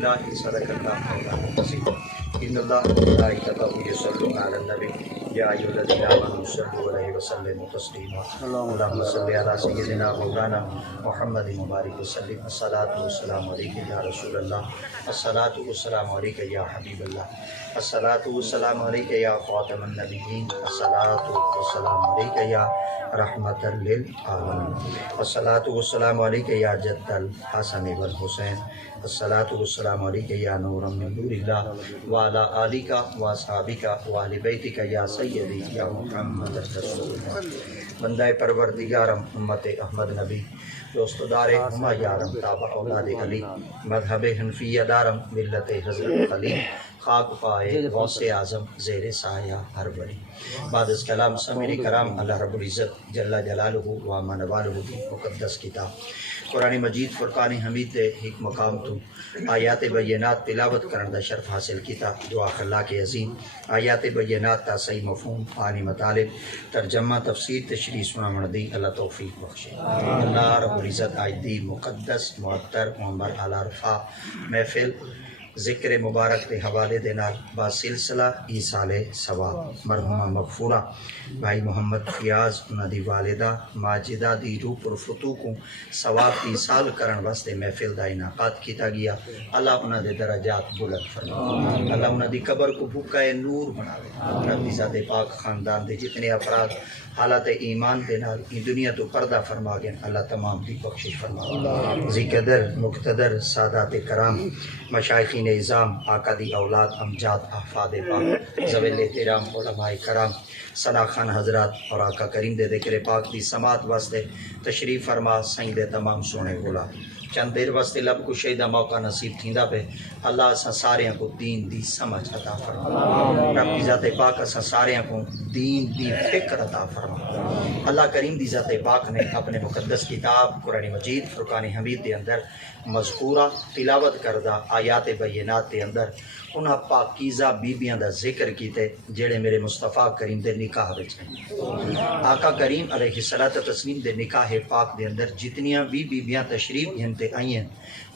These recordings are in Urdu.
للہ صدق اللہ مولانا العظیم ان اللہ وملائکتہ یصلون علی النبی یا ایھا الذین آمنوا صلوا علیہ وسلموا تسلیما اللہم صل علی سیدنا مولانا محمد مبارک وسلم الصلاۃ والسلام علیک یا رسول اللہ الصلاۃ والسلام علیک یا حبیب اللہ الصلاۃ والسلام علیک یا خاتم النبیین الصلاۃ والسلام علیک یا رحمۃ للعالمین الصلاۃ والسلام علیک یا جد الحسن والحسین الصلاۃ والسلام علیک یا نور من نور اللہ وعلی آلک واصحابک وآل بیتک یا سیدی یا محمد رسول اللہ بندہ پروردگارم امت احمد نبی دوست دار ہما یارم تابع اولاد علی مذہب حنفیہ دارم ملت حضرت علی خاک پائے غوث اعظم زیر سایہ ہر بری بعد اس کلام سامعین کرام اللہ رب العزت جل جلالہ و منوالہ کی مقدس کتاب قرآن مجید فرقان حمید دے ایک مقام تو آیات بینات تلاوت کرن دا شرف حاصل کیتا دعا اللہ کے عظیم آیات بینات تا صحیح مفہوم معنی مطالب ترجمہ تفسیر تشریح سنا مندی اللہ توفیق بخشے اللہ رب العزت آج دی مقدس معطر معمر اعلی رفع محفل ذکر مبارک کے حوالے دے نال با سلسلہ ایصال ثواب مرحومہ مغفورہ بھائی محمد فیاض انہاں دی والدہ ماجدہ دی روح پر فتو کو ثواب دی ایصال کرن واسطے محفل دا انعقاد کیتا گیا اللہ انہاں دے درجات بلند فرمائے اللہ انہاں دی قبر کو بھکائے نور بناوے رب دی ذات پاک خاندان دے جتنے افراد حالات ایمان دے نال این دنیا تو پردہ فرما گئے اللہ تمام دی بخشش فرما ذی قدر مقتدر سادات کرام مشائخین اعظام آقا دی اولاد امجاد احفاد پاک ذویل احترام علماء کرام صلاح خان حضرات اور آقا کریم دے ذکر پاک دی سماعت واسطے تشریف فرما سائیں دے تمام سونے غلام چند دیر واسطے لب کشی دا موقع نصیب تھیندا پہ اللہ اساں ساریاں کو دین دی سمجھ عطا فرما رب دی ذات پاک اساں ساریاں کو دین دی فکر عطا فرما اللہ کریم دی ذات پاک نے اپنے مقدس کتاب قرآن مجید فرقان حمید دے اندر مذکورہ تلاوت کردہ آیات بینات دے اندر انہاں پاکیزہ بیبیاں دا ذکر کیتے جڑے میرے مصطفیٰ کریم دے نکاح وچ ہیں آقا کریم علیہ الصلوۃ والتسلیم دے نکاح پاک دے اندر جتنیاں بھی بیبیاں تشریف ہنتے آئی ہیں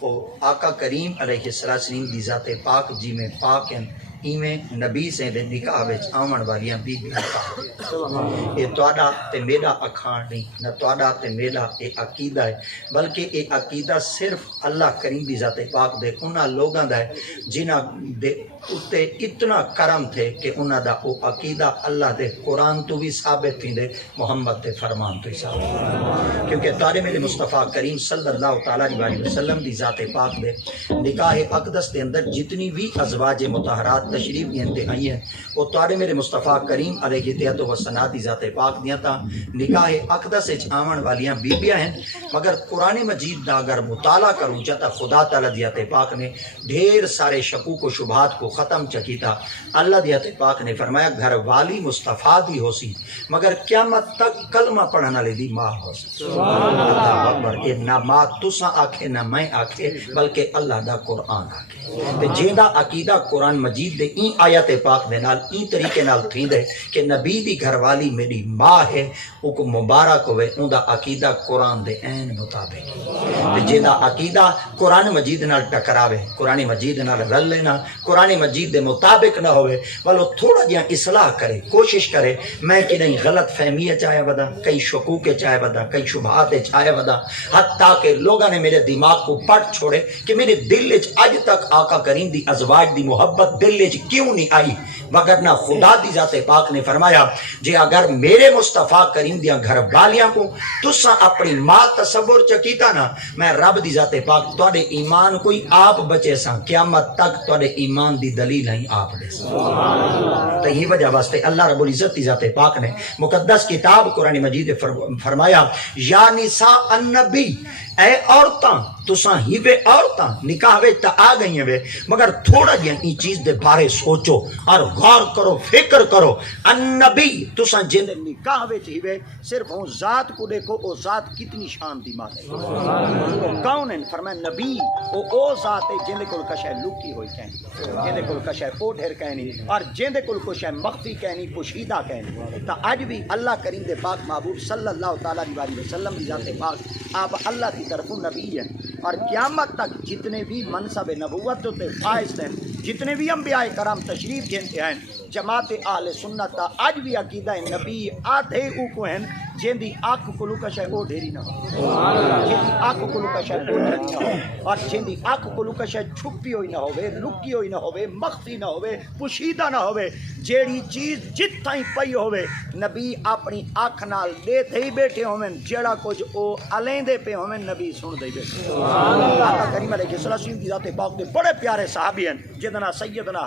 وہ آقا کریم علیہ السلام دی ذات پاک جی میں پاک ہیں ایویں نبی سے دے نکاح وچ آمن والیاں بیبیاں پاک اے تواڈا تے میرا اکھاں نہیں نہ تواڈا تے میرا اے عقیدہ ہے بلکہ اے عقیدہ صرف اللہ کریم دی ذات پاک دے انہاں لوگاں دا ہے جنہاں دے اتے اتنا کرم تھے کہ انہاں دا او عقیدہ اللہ دے قرآن تو بھی ثابت تھی دے محمد دے فرمان تو ہی ثابت کیونکہ تارے میرے مصطفیٰ کریم صلی اللہ تعالیٰ علیہ وسلم دی ذات پاک دے نکاح اقدس دے اندر جتنی بھی ازواج مطہرات تشریف گھنتے آئی ہیں وہ تارے میرے مصطفیٰ کریم علیہ السلام دی ذات پاک دیاں تا نکاح اقدس اچ آمن والیاں بیبیاں ہیں مگر قرآن مجید دا اگر مطالعہ کروں چاہتا خدا تعالیٰ دی ذات پاک نے ڈھیر سارے شکوک و شبہات کو ختم چکیتا اللہ دی ذات پاک نے فرمایا گھر والی مصطفیٰ دی ہو سی مگر قیامت تک کلمہ پڑھنا لے دی ماں ہو سی اللہ اکبر اے نہ ماں تساں آکھے نہ میں آکھے بلکہ اللہ دا قرآن آکھے تے جیندہ عقیدہ قرآن مجید دے این آیت پاک دے نال این طریقے نال تھین دے کہ نبی دی گھر والی میری ماں ہے او کو مبارک ہوئے اون دا عقیدہ قرآن دے این مطابق تے جیندہ عقیدہ قرآن مجید نال ٹکراوے قرآن مجید نال رل لینا قرآن مجید دے مطابق نہ ہوئے ولو تھوڑا جہاں اصلاح کرے کوشش کرے میں کہ نہیں غلط فہمی چاہے ودا کئی شکوک چاہے ودا کئی شبہات چاہے ودا حتیٰ کہ لوگاں نے میرے دماغ کو پٹ چھوڑے کہ میرے دل وچ اج تک آقا کریم دی ازواج دی محبت دل وچ کیوں نہیں آئی وگرنہ خدا دی ذات پاک نے فرمایا جے اگر میرے مصطفیٰ کریم دیاں گھر والیاں کو تساں اپنی ماں تصور چکیتا نا میں رب دی ذات پاک تواڈے ایمان کوئی آپ بچے ساں قیامت تک تواڈے ایمان دی دلیل نہیں آپ دے ساں تو یہ وجہ واسطے اللہ رب العزت دی ذات پاک نے مقدس کتاب قرآن مجید فرمایا یا نساء النبی اے عورتاں تساں ہی وے عورتاں نکاح وچ تا آ گئی ہیں مگر تھوڑا جہا این چیز دے بارے سوچو اور غور کرو فکر کرو النبی تساں جن نکاح وچ ہی وے صرف ہوں ذات کو دیکھو او ذات کتنی شان دی مات ہے کون ہے فرمایا نبی او ذات ہے جن کول کشے لکی ہوئی کہنی جن کول کشے اوڈھر کہنی اور جن کول کشے مخفی کہنی پوشیدہ کہنی تا اج بھی اللہ کریم دے پاک محبوب صلی اللہ تعالی علیہ وسلم دی ذات پاک آپ اللہ کی طرف نبی ہے اور قیامت تک جتنے بھی منصب نبوت تے فائز ہیں، جتنے بھی انبیاء کرام تشریف گھنتے ہیں، جماعت اہل سنت کا اج بھی عقیدہ ہے نبی آدھے او کو ہیں جن دی آنکھ کو لکش ہے او ڈھیری نہ ہو، جن دی آنکھ کو لکش ہے او ڈھیری نہ ہو، اور جن دی آنکھ کو لکش ہے چھپی ہوئی نہ ہوئے، لکی ہوئی نہ ہوئے، مخفی نہ ہوئے، پوشیدہ نہ ہوئے، جیڑی چیز جتھاں ہی پئی ہوئے نبی اپنی آنکھ نال دیتے ہی بیٹھے ہوئے، جیڑا کچھ او علیندے پہ ہوئے نبی سن دے بیٹھے۔ آقا کریم علیہ السلام کی ذات پاک دے بڑے پیارے صحابی ہیں جنہاں سیدنا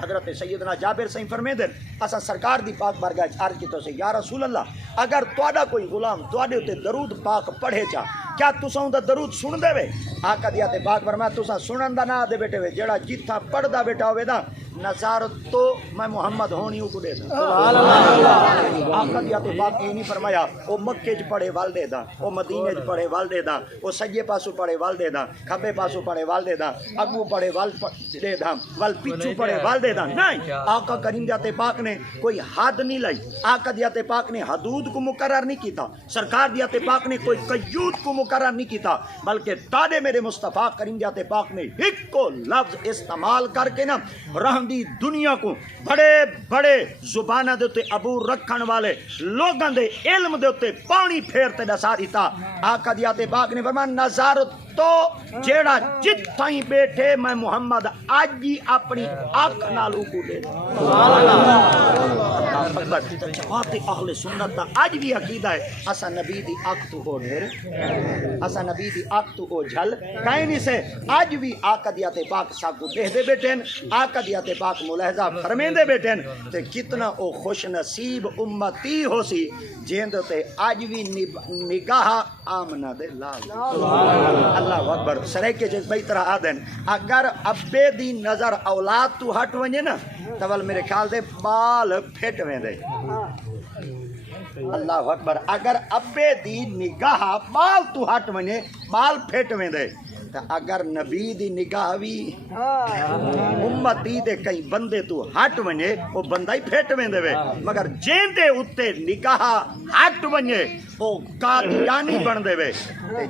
حضرت سیدنا جابر سے فرمائے دیں اسا سرکار دی پاک بارگاہ عرض کی تو سے یا رسول اللہ اگر تواڈا کوئی غلام تواڈے تے درود پاک پڑھے چا کیا تساں دا درود سن دے وے؟ آقا دی تے پاک فرمایا تساں سنن دا نہ دے بیٹھے وے، جڑا جتھا پڑھدا بیٹھا ہوے نا نظارت تو میں محمد ہونی کو دے دا سبحان اللہ۔ آقا دی تے پاک یہ نہیں فرمایا او مکے چ پڑھے وال دے دا، او مدینے چ پڑھے وال دے دا، او سجے پاسو پڑھے وال دے دا، کھبے پاسو پڑھے وال دے دا، اگو پڑھے وال دے دا، وال پیچھو پڑھے وال دے دا، نہیں۔ آقا کریم دی پاک نے کوئی حد نہیں لائی، آقا دی پاک نے حدود کو مقرر نہیں کیتا، سرکار دی پاک نے کوئی قیود کو مقرر نہیں کیتا، بلکہ تاڑے میرے مصطفیٰ کریم دی پاک نے ایک کو لفظ استعمال کر کے نا رحم دی دنیا کو بڑے بڑے زبانہ دے تے عبور رکھن والے لوگاں دے علم دے تے پانی پھیرتے دسا دیتا۔ آقا دی پاک نے فرمایا نظارت تو جیڑا جتھائی بیٹھے میں محمد آج بھی اپنی آنکھ نال کو دے جماعت اہل سنت دا آج بھی عقیدہ ہے اسا نبی دی آنکھ تو ہو ڈھیر، اسا نبی دی آنکھ تو ہو جھل کہیں نہیں سے آج بھی آقا دیات پاک سب کو دے بیٹھے ہیں، آقا دیات پاک ملاحظہ فرمیندے بیٹھے ہیں تے کتنا او خوش نصیب امتی ہو سی جیندے تے آج بھی نگاہ آمنہ دے لال اللہ اکبر سریکے جس بئی طرح آدھن اگر ابے دی نظر اولاد تو ہٹ ونجے نا تول میرے خیال دے بال پھٹ ویں دے اللہ اکبر اگر ابے دی نگاہ بال تو ہٹ ونجے بال پھٹ ویں دے اگر نبی دی نگاہ بھی امتی دے کئی بندے تو ہٹ ونجے وہ بندہ ہی پھٹ ویندے وے، مگر جین دے اتے نگاہ ہٹ ونجے وہ قادیانی بن دے وے،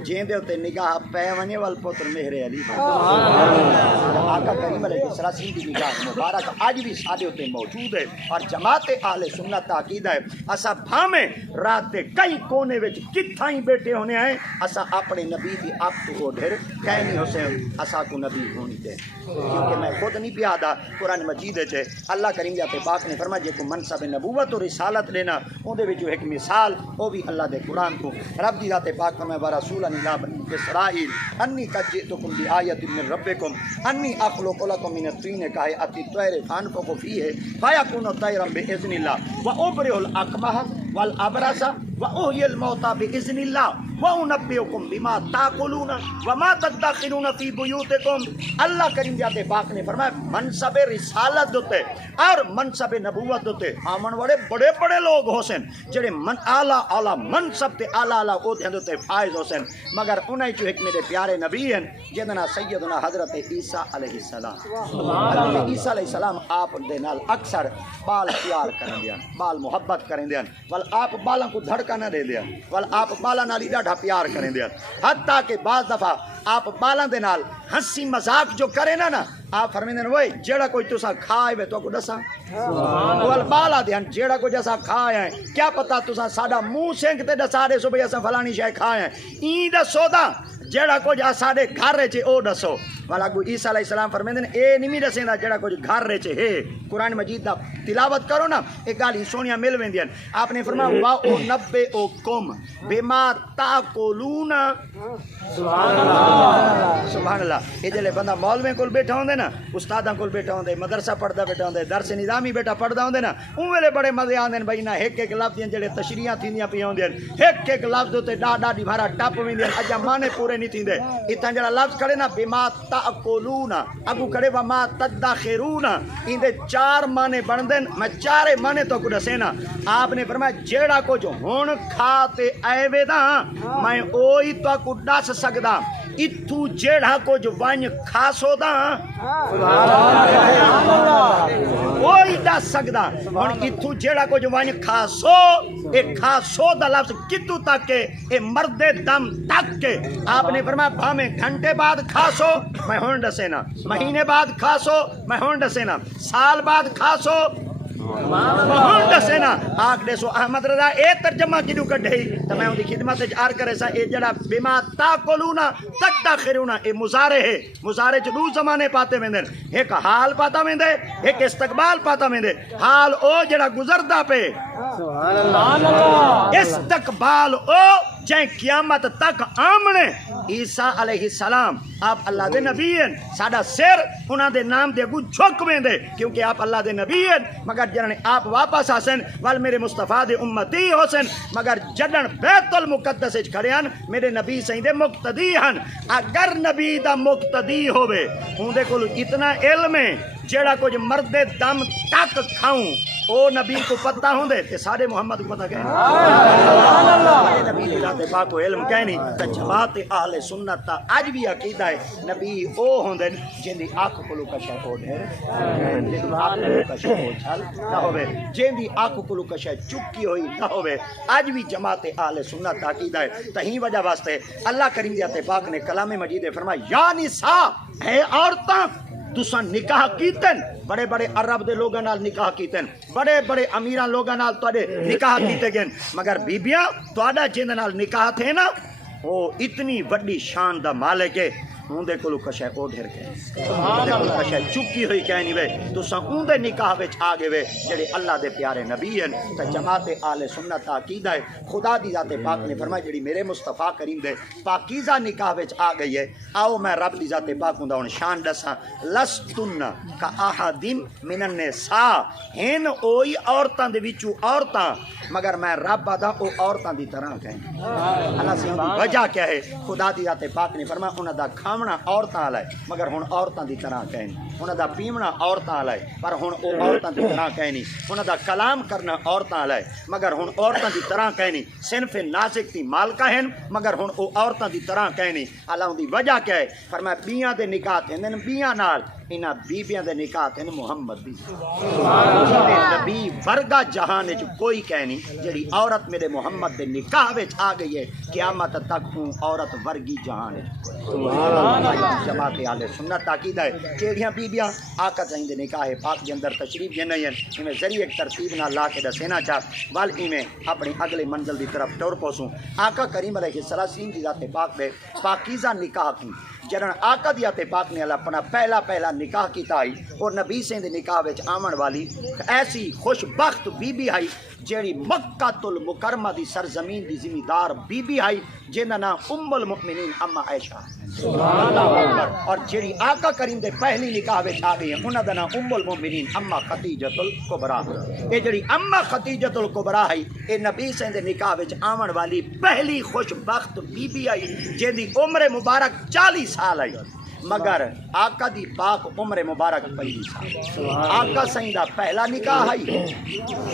جین دے اتے نگاہ پہ ونجے وال پتر مہر علی آقا کریم علیہ السلام دی نگاہ مبارک آج بھی سادے اتے موجود ہے۔ اور جماعت اہل سنت عقیدہ ہے اسا بھامے رات دے کئی کونے وچ کتھائی بیٹھے ہونے آئے اسا اپنے نبی دی آپ تو ڈھر نہیں حسین اسا کو نبی ہونی دے، کیونکہ میں خود نہیں پیادا قرآن مجید ہے اللہ کریم جاتے پاک نے فرمایا جے کو منصب نبوت اور رسالت لینا اون دے وچ ایک مثال وہ بھی اللہ دے قرآن کو رب دی ذات پاک فرمایا ورسولا الی بنی اسرائیل انی قد جئتکم بآیۃ من ربکم انی اخلق لکم من الطین کہیئۃ الطیر فانفخ فیہ فیکون طیرا باذن اللہ وابرئ الاکمہ والابرص واحیی الموتى باذن اللہ وانبئکم بما تاکلون وما تدخرون فی بیوتکم۔ اللہ کریم جاتے پاک نے فرمایا منصب رسالت دوتے اور منصب نبوت دوتے آمن والے بڑے بڑے لوگ حسین جڑے اعلیٰ اعلیٰ منصب تے اعلیٰ اعلیٰ عہدے دوتے فائز حسین، مگر انہیں جو ایک میرے پیارے نبی ہیں جنہاں سیدنا حضرت عیسیٰ علیہ السلام حضرت عیسیٰ علیہ السلام آپ دے نال اکثر بال پیار کریں دیا بال محبت کریں دیا ول آپ بالاں کو دھڑکا نہ دے دیا ول آپ بالاں نال ڈاڈھا پیار کریں دیا، حتیٰ کہ بعض دفعہ آپ بالاں دے نال ہنسی مذاق جو کرے نا آپ فرمیندے نے وے جیڑا کوئی تسا کھائے وے تو کو دساں ول بالا دیان جیڑا کوئی جیسا کھائے ہیں کیا پتہ تسا ساڈا منہ سینک تے دسا دے سو بھئی اساں فلانی شے کھائے ہیں این دسو دا جیڑا کچھ ساڈے گھر وچ او دسو والا کو عیسیٰ علیہ السلام فرمیندے نے اے نہیں دسیندا جیڑا کچھ گھر وچ ہے قرآن مجید دا تلاوت کرو نا ایک گل سونیاں مل ویندیاں آپ نے فرمایا وا او نبئکم بما تاکلون سبحان اللہ سبحان اللہ۔ یہ جلے بندہ مولوی کول بیٹھا ہوندے نا استاداں کول بیٹھا ہوندے مدرسہ پڑھدا بیٹھا ہوندے درس نظامی بیٹا پڑھدا ہوندے نا اون ویلے بڑے مزے آندے بھئی نا ایک ایک لفظ جڑے تشریحاں تھیندیاں پئی ہوندیاں ایک ایک لفظ تے ڈاڈا دی بھارا ٹپ ویندے اجا مانے پورے نہیں تھیندے اتنا جڑا لفظ کھڑے نا بما تاکلون اگو کھڑے وما تدخرون این دے چار معنی بندے میں چارے معنی تو کو دسے نا آپ نے فرمایا جیڑا کچھ ہن کھا تے آئے وے دا میں اوہی تو کو دس سکدا اتھو جیڑا کچھ ون خاصو دا وہی دس سکدا ہن اتھو جیڑا کچھ ون خاصو اے خاصو دا لفظ کتوں تک کے اے مرد دم تک کے آپ نے فرمایا بھامیں گھنٹے بعد کھاسو میں ہن دسے نا مہینے بعد کھاسو میں ہن دسے نا سال بعد کھاسو ہن دسے نا آکھ دے سو احمد رضا اے ترجمہ کیوں کڈھئی تے میں اون دی خدمت وچ عرض کرے سا اے جڑا بما تاکلونا تدخرونا اے مضارع ہے مضارع چ دو زمانے پاتے ویندن ایک حال پاتا ویندے ایک استقبال پاتا ویندے حال او جڑا گزردا پے سبحان اللہ استقبال او جائیں قیامت تک آمنے عیسیٰ علیہ السلام آپ اللہ دے نبی ہیں ساڈا سر انہاں دے نام دے اگوں جھک ویندے کیونکہ آپ اللہ دے نبی ہیں مگر جڑن آپ واپس آسن ول میرے مصطفیٰ دے امتی ہوسن مگر جڑن بیت المقدس وچ کھڑے ہن میرے نبی سائیں دے مقتدی ہن اگر نبی دا مقتدی ہوے اون دے کول اتنا علم ہے جیڑا کچھ مرد دم تک کھاؤں او نبی کو پتہ ہوندے تے سارے محمد کو پتہ کہنے سبحان اللہ نبی نے ذات پاک کو علم کہنی تے جماعت اہل سنت دا اج بھی عقیدہ ہے نبی او ہوندے جیندی اکھ کولو کشے او ڈھیر جیندی اکھ کولو کشے او چھل نہ ہوے جیندی اکھ کولو کشے چکی ہوئی نہ ہوے اج بھی جماعت اہل سنت دا عقیدہ ہے تہیں وجہ واسطے اللہ کریم ذات پاک نے کلام مجید میں فرمایا یا نساء اے عورتاں تساں نکاح کیتن بڑے بڑے عرب دے لوگاں نال نکاح کیتن بڑے بڑے امیراں لوگاں نال تواڈے نکاح کیتے گئے مگر بیبیاں تواڈا جن نال نکاح تھے نا وہ اتنی وڈی شان دا مالک ہے اون کولو کشے او ڈھیر کے اون کولو کشے چکی ہوئی کہنی وے تساں اون دے نکاح وچ آ گئے وے جڑے اللہ دے پیارے نبی ہیں تے جماعت اہل سنت دا عقیدہ ہے خدا دی ذات پاک نے فرمایا جڑی میرے مصطفیٰ کریم دے پاکیزہ نکاح وچ آ گئی ہے آؤ میں رب دی ذات پاک ہوندا ہن شان دساں لستن کا احدم من النساء ہن اوہی عورتاں دے وچوں عورتاں مگر میں رب دا او عورتاں دی طرح کہیں اللہ سے وجہ کیا ہے خدا دی ذات پاک نے فرمایا انہاں دا کھاونا عورتاں والا ہے مگر ہن عورتاں دی طرح کہیں انہاں دا پیونا عورتاں والا ہے پر ہن او عورتاں دی طرح کہیں انہاں دا کلام کرنا عورتاں والا ہے مگر ہن عورتاں دی طرح کہیں صنف نازک دی مالکہ ہیں مگر ہن او عورتاں دی طرح کہیں اللہ دی وجہ کیا ہے فرمایا بیاں دے نکاح تھندے بیاں نال انہاں بیبیاں دے نکاح تھن محمد دی نبی ورگا جہان وچ کوئی کہنی جڑی عورت میرے محمد دے نکاح وچ آ گئی ہے قیامت تک ہوں عورت ورگی جہان ہے جماعت اہل سنت عقیدہ ہے کیڑیاں بیبیاں آقا جائیں دے نکاح پاک دے اندر تشریف جن ہیں میں ذریعے ایک ترتیب نال لا کے دسینا چاہ بلکہ میں اپنی اگلے منزل دی طرف ٹور پہنچوں آقا کریم علیہ السلام دی ذات پاک دے پاکیزہ نکاح کی جڑن آقا دی ذات پاک نے اپنا پہلا نکاح کیتا آئی اور نبی سے دے نکاح وچ آمن والی ایسی خوش بخت بی بی آئی جیڑی مکہ المکرمہ دی سرزمین دی ذمہ دار بی بی آئی جن دا نام ام المؤمنین اما عائشہ اور جیڑی آقا کریم دے پہلی نکاح وچ آ گئی ہیں انہاں دا نام ام المؤمنین اما خدیجۃ الکبریٰ اے جیڑی اما خدیجۃ الکبریٰ ہے اے نبی سے دے نکاح وچ آمن والی پہلی خوش بخت بی بی آئی جن دی عمر مبارک 40 سال آئی مگر آقا دی پاک عمر مبارک 25 سال آقا سائیں دا پہلا نکاح ہے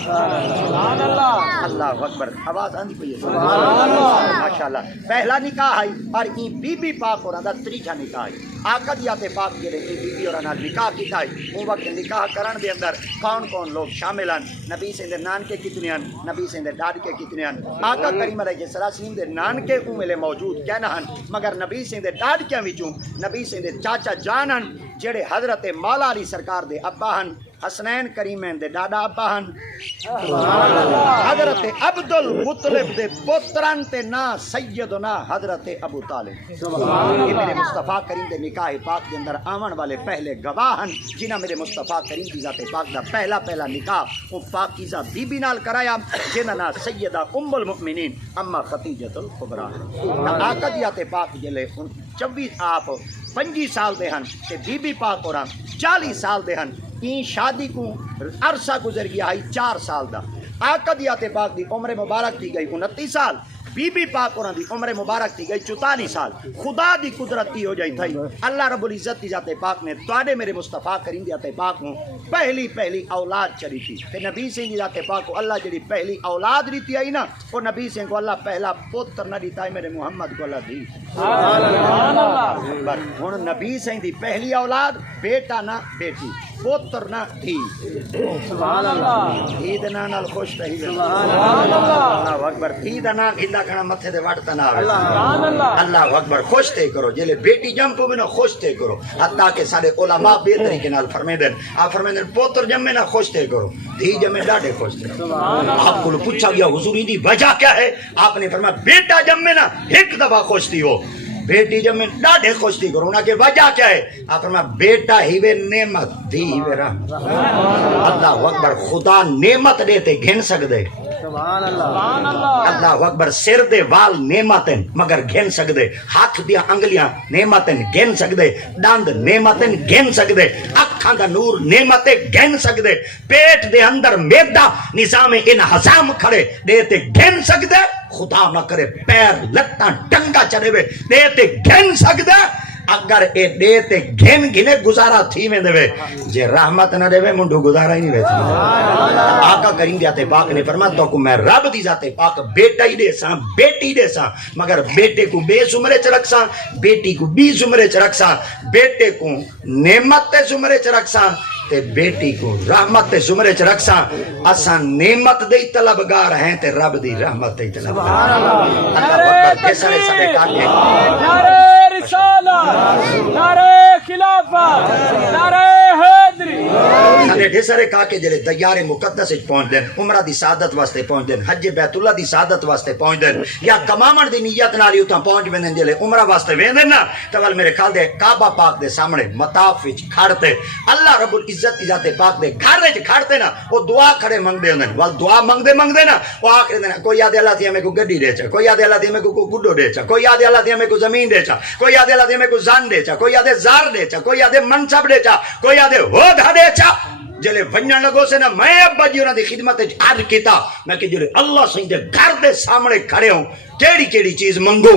سبحان اللہ اللہ اکبر آواز آندی پئی ہے سبحان اللہ ماشاءاللہ پہلا نکاح ہے اور ای بی بی پاک اور دا تیجا نکاح ہے آقا دی ذات پاک جڑے ای بی بی اور نال نکاح کیتا ہے او وقت نکاح کرن دے اندر کون کون لوگ شامل ہیں نبی سے دے نانکے کتنے ہیں نبی سے دے ڈاڈکے کتنے ہیں آقا کریم علیہ السلام دے نانکے او ملے موجود کہنا ہیں مگر نبی سے دے ڈاڈکیاں وچوں نبی سے دے چاچا جانن جڑے حضرت مولا علی سرکار دے ابا ہیں حسنین کریمین دے ڈاڈا ابا ہیں حضرت عبد المطلب دے پتران تے نا سیدنا حضرت ابو طالب یہ میرے مصطفیٰ کریم دے نکاح پاک دے اندر آون والے پہلے گواہ ہیں جنہاں میرے مصطفیٰ کریم دی ذات پاک دا پہلا نکاح او پاکیزہ بی بی نال کرایا جنہاں نا سیدہ ام المؤمنین اما خدیجۃ الکبریٰ آقا دی ذات پاک جلے 24 آپ 25 سال دے ہن تے بی بی پاک اور 40 سال دے ہن این شادی کو عرصہ گزر گیا ہے 4 سال دا آقا دی ذات پاک دی عمر مبارک دی گئی 29 سال بی بی پاک انہاں دی عمر مبارک تھی گئی 44 سال خدا دی قدرت کی ہو جائی تھی اللہ رب العزت دی ذات پاک نے تواڈے میرے مصطفیٰ کریم دی ذات پاک نو پہلی اولاد چلی تھی تے نبی سے دی ذات پاک کو اللہ جڑی پہلی اولاد دیتی آئی نا وہ نبی سے کو اللہ پہلا پتر نہ دیتا ہے میرے محمد کو اللہ دی سبحان اللہ ہن نبی سے دی پہلی اولاد بیٹا نہ بیٹی پتر نہ تھی سبحان اللہ تھی دنا نال خوش رہی سبحان اللہ اللہ اکبر تھی دنا گندا کھنا متھے تے وٹتا نہ آوے سبحان اللہ اللہ اکبر خوش تے کرو جلے بیٹی جم کو بنا خوش تے کرو حتیٰ کہ سارے علماء بے طریقے نال فرمیندن آپ فرمیندن پتر جمے نہ خوش تے کرو تھی جمے ڈاڈے خوش تے سبحان اللہ آپ کو پوچھا گیا حضور دی وجہ کیا ہے آپ نے فرمایا بیٹا جمے نہ ایک دفعہ خوش تھی ہو بیٹی جب میں ڈاڈے خوش تھی کروں نا کہ وجہ کیا ہے آپ فرمایا بیٹا ہی وے نعمت دی ہی وے رحمت اللہ اکبر خدا نعمت دیتے گھن سکدے سبحان اللہ اللہ اکبر سر دے وال نعمتن مگر گھن سکدے ہاتھ دیا انگلیاں نعمتن گھن سکدے دند نعمتن گھن سکدے اکھاں دا نور نعمتیں گھن سکدے پیٹ دے اندر میدا نظام انہضام کھڑے دیتے گھن سکدے خدا نہ کرے پیر لتاں ٹنگا چڑھے وے دیتے گھن سکدے اگر اے دیتے گھن گھنے گزارا تھی میں دے جے رحمت نہ دے منڈو گزارا ہی نہیں ویسے آقا کریم دی ذات پاک نے فرمایا تو کو میں رب دی ذات پاک بیٹا ہی دے ساں بیٹی دے ساں مگر بیٹے کو بے زمرے چ رکھ ساں بیٹی کو بی زمرے چ رکھ ساں بیٹے کو نعمت تے زمرے چ رکھ ساں تے بیٹی کو رحمت تے زمرے چ رکھ ساں اساں نعمت دے طلبگار ہیں تے رب دی رحمت دے طلبگار اللہ اکبر کے سارے سارے کاٹے نعرہ رسالت نعرہ خلافت نعرہ حیدری سارے ڈھسرے کاکے جڑے دیار مقدس وچ پہنچ دین عمرہ دی سعادت واسطے پہنچ دین حج بیت اللہ دی سعادت واسطے پہنچ دین یا کماون دی نیت نال ہی اتھاں پہنچ ویندن جڑے عمرہ واسطے ویندن نا تے ول میرے خیال دے کعبہ پاک دے سامنے مطاف وچ کھڑتے اللہ رب العزت دی ذات پاک دے گھر وچ کھڑتے نا او دعا کھڑے منگدے ہوندن ول دعا منگدے نا او آکھدے نا کوئی یاد اللہ تے میں کو گڈی دے چا کوئی یاد اللہ تے میں کو گڈو دے چا کوئی یاد اللہ تے میں کو زمین دے چا کوئی یاد اللہ تے میں کو زان دے چا کوئی یاد زار دے چا کوئی یاد منصب دے چا کوئی یاد عہدہ دے چا جلے ونجن لگو سے نا میں ابا جی انہاں دی خدمت وچ عرض کیتا میں کہ جلے اللہ سائیں دے گھر دے سامنے کھڑے ہوں کیڑی کیڑی چیز منگو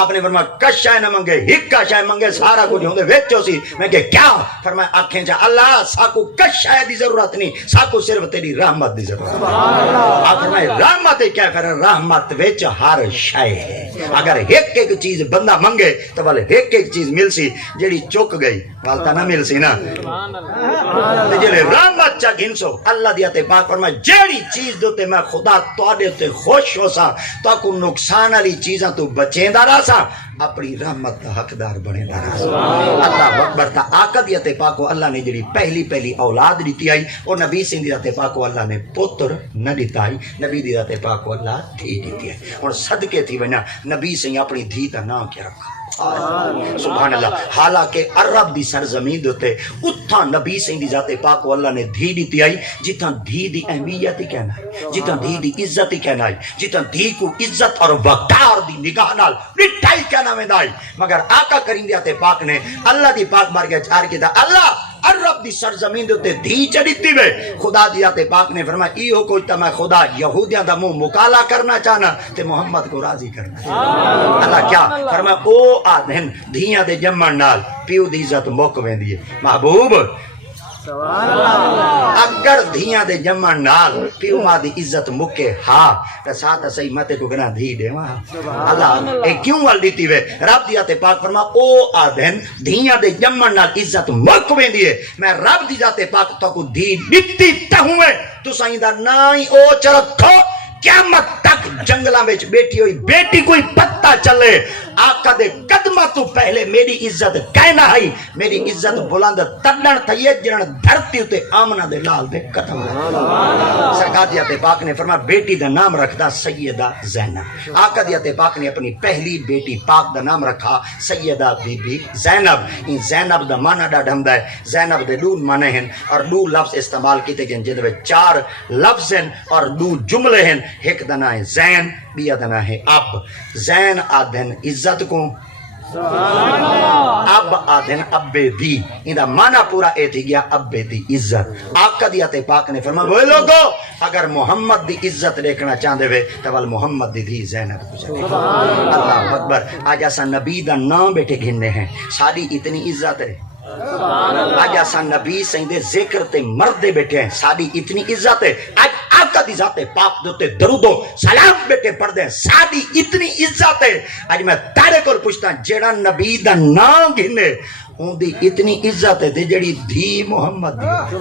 آپ نے فرمایا کش شے نہ منگے ہکا شے منگے سارا کچھ ہوندے وچو سی میں کہ کیا فرمایا آکھیں جا اللہ ساکو کش شے دی ضرورت نہیں ساکو صرف تیری رحمت دی ضرورت سبحان اللہ آپ فرمایا رحمت کیا کر رحمت وچ ہر شے ہے اگر ایک ایک چیز بندہ منگے تو بل ایک ایک چیز مل سی جیڑی چک گئی والتا نہ مل سی نا سبحان اللہ تے جڑے رحمت چا گھنسو اللہ دی تے پاک فرمایا جیڑی چیز دوتے میں خدا تواڈے تے خوش ہو سا تا کو نقصان والی چیزاں تو بچیندا رہساں اپنی رحمت دا حقدار بنیندا رہساں اللہ اکبر تا آقا دی تے پاک کو اللہ نے جڑی پہلی اولاد دتی آئی او نبی سنگ دی تے پاک کو اللہ نے پتر نہ دتا آئی نبی دی تے پاک کو اللہ دھی دتی ہے اور صدقے تھی ونا نبی سنگ اپنی دھی دا نام کیا رکھا سبحان اللہ حالانکہ عرب دی سرزمین دوتے اتھا نبی سنگ دی ذات پاک کو اللہ نے دھی دیتی آئی جتاں دھی دی اہمیت ہی کہنا ہے جتاں دھی دی عزت ہی کہنا ہے جتاں دھی کو عزت اور وقار دی نگاہ نال لٹائی کہنا میں دائی مگر آقا کریم دی ذات پاک نے اللہ دی پاک بار کے چار کی دا اللہ عرب دی سرزمین دوتے دھی چڑھتی وے خدا دی ذات پاک نے فرمایا ایہو کوئی تا میں خدا یہودیاں دا منہ مکالا کرنا چاہنا تے محمد کو راضی کرنا اللہ کیا فرمایا او آدھن دھیاں دے جمن نال پیو دی عزت موک ویندی ہے محبوب اگر دھیاں دے جمن نال پیو ماں دی عزت مکے ہاں تے ساتھ صحیح متے کو گنا دھی دے وہاں اللہ اے کیوں وال دیتی وے رب دی تے پاک فرما او آدھن دھیاں دے جمن نال عزت مک ویندی ہے میں رب دی ذات پاک تو کو دھی دتی تے ہوئے تو سائیں دا نائی او چرکھو قیامت تک جنگلاں وچ بیٹھی ہوئی بیٹی کوئی پتہ چلے آقا دے قدمہ تو پہلے میری عزت کہنا ہے میری عزت بلند تڑن تھئیے جنن دھرتی تے آمنہ دے لال دے قدم سرکار دیتے پاک نے فرمایا بیٹی دا نام رکھدا سیدہ زینب آقا دیتے پاک نے اپنی پہلی بیٹی پاک دا نام رکھا سیدہ بی بی زینب ان زینب دا معنی ڈاڈھ ہمدا ہے زینب دے دو معنی ہیں اور دو لفظ استعمال کیتے گئے جن میں 4 لفظ ہیں اور 2 جملے ہیں ایک دنا ہے زین بیا دنا ہے اب زین آدھن عزت کو اب آدھن ابے دی انہا مانا پورا اے تھی گیا ابے دی عزت آقا دیات پاک نے فرمایا وہ لوگو اگر محمد دی عزت دیکھنا چاہتے ہوئے تو ول محمد دی دھی زینب گزرے اللہ اکبر آج ایسا نبی دا نام بیٹھے گھننے ہیں ساری اتنی عزت ہے آج ایسا نبی سیندے ذکر تے مردے بیٹھے ہیں ساری اتنی عزت ہے آج آقا دی ذات پاک دوتے درودو سلام بیٹھے پڑھ دیں ساری اتنی عزت ہے آج میں تارے کو پوچھتا ہوں جیڑا نبی دا نام گھنے ان دی اتنی عزت ہے جڑی دھی محمد دی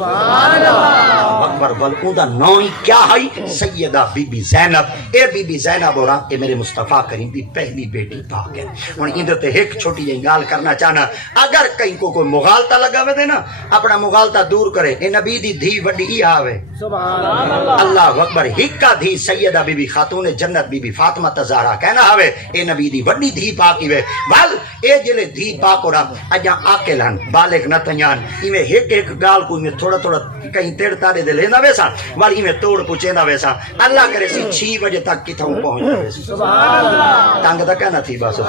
اکبر ول ان دا نام کیا ہے سیدہ بی بی زینب اے بی بی زینب اور اے میرے مصطفیٰ کریم دی پہلی بیٹی پاک ہے اور ان تے ایک چھوٹی جی گال کرنا چاہنا اگر کہیں کو کوئی مغالطہ لگا ہوئے دے نا اپنا مغالطہ دور کرے اے نبی دی دھی وڈی ہی آوے اللہ اکبر ہکا دھی سیدہ بی بی خاتون جنت بی بی فاطمہ تزہرا کہنا ہوئے اے نبی دی وڈی دھی پاک ہوئے ول اے جلے دھی پاک اور اجا آکل ہن بالغ نہ تھیان ایویں ایک گال کو میں تھوڑا تھوڑا کہیں تیڑ تارے دے لینا ویسا والی ایویں توڑ پوچھینا ویسا اللہ کرے سی 6 بجے تک کتھوں پہنچ ویسی تنگ تا کہنا تھی باسو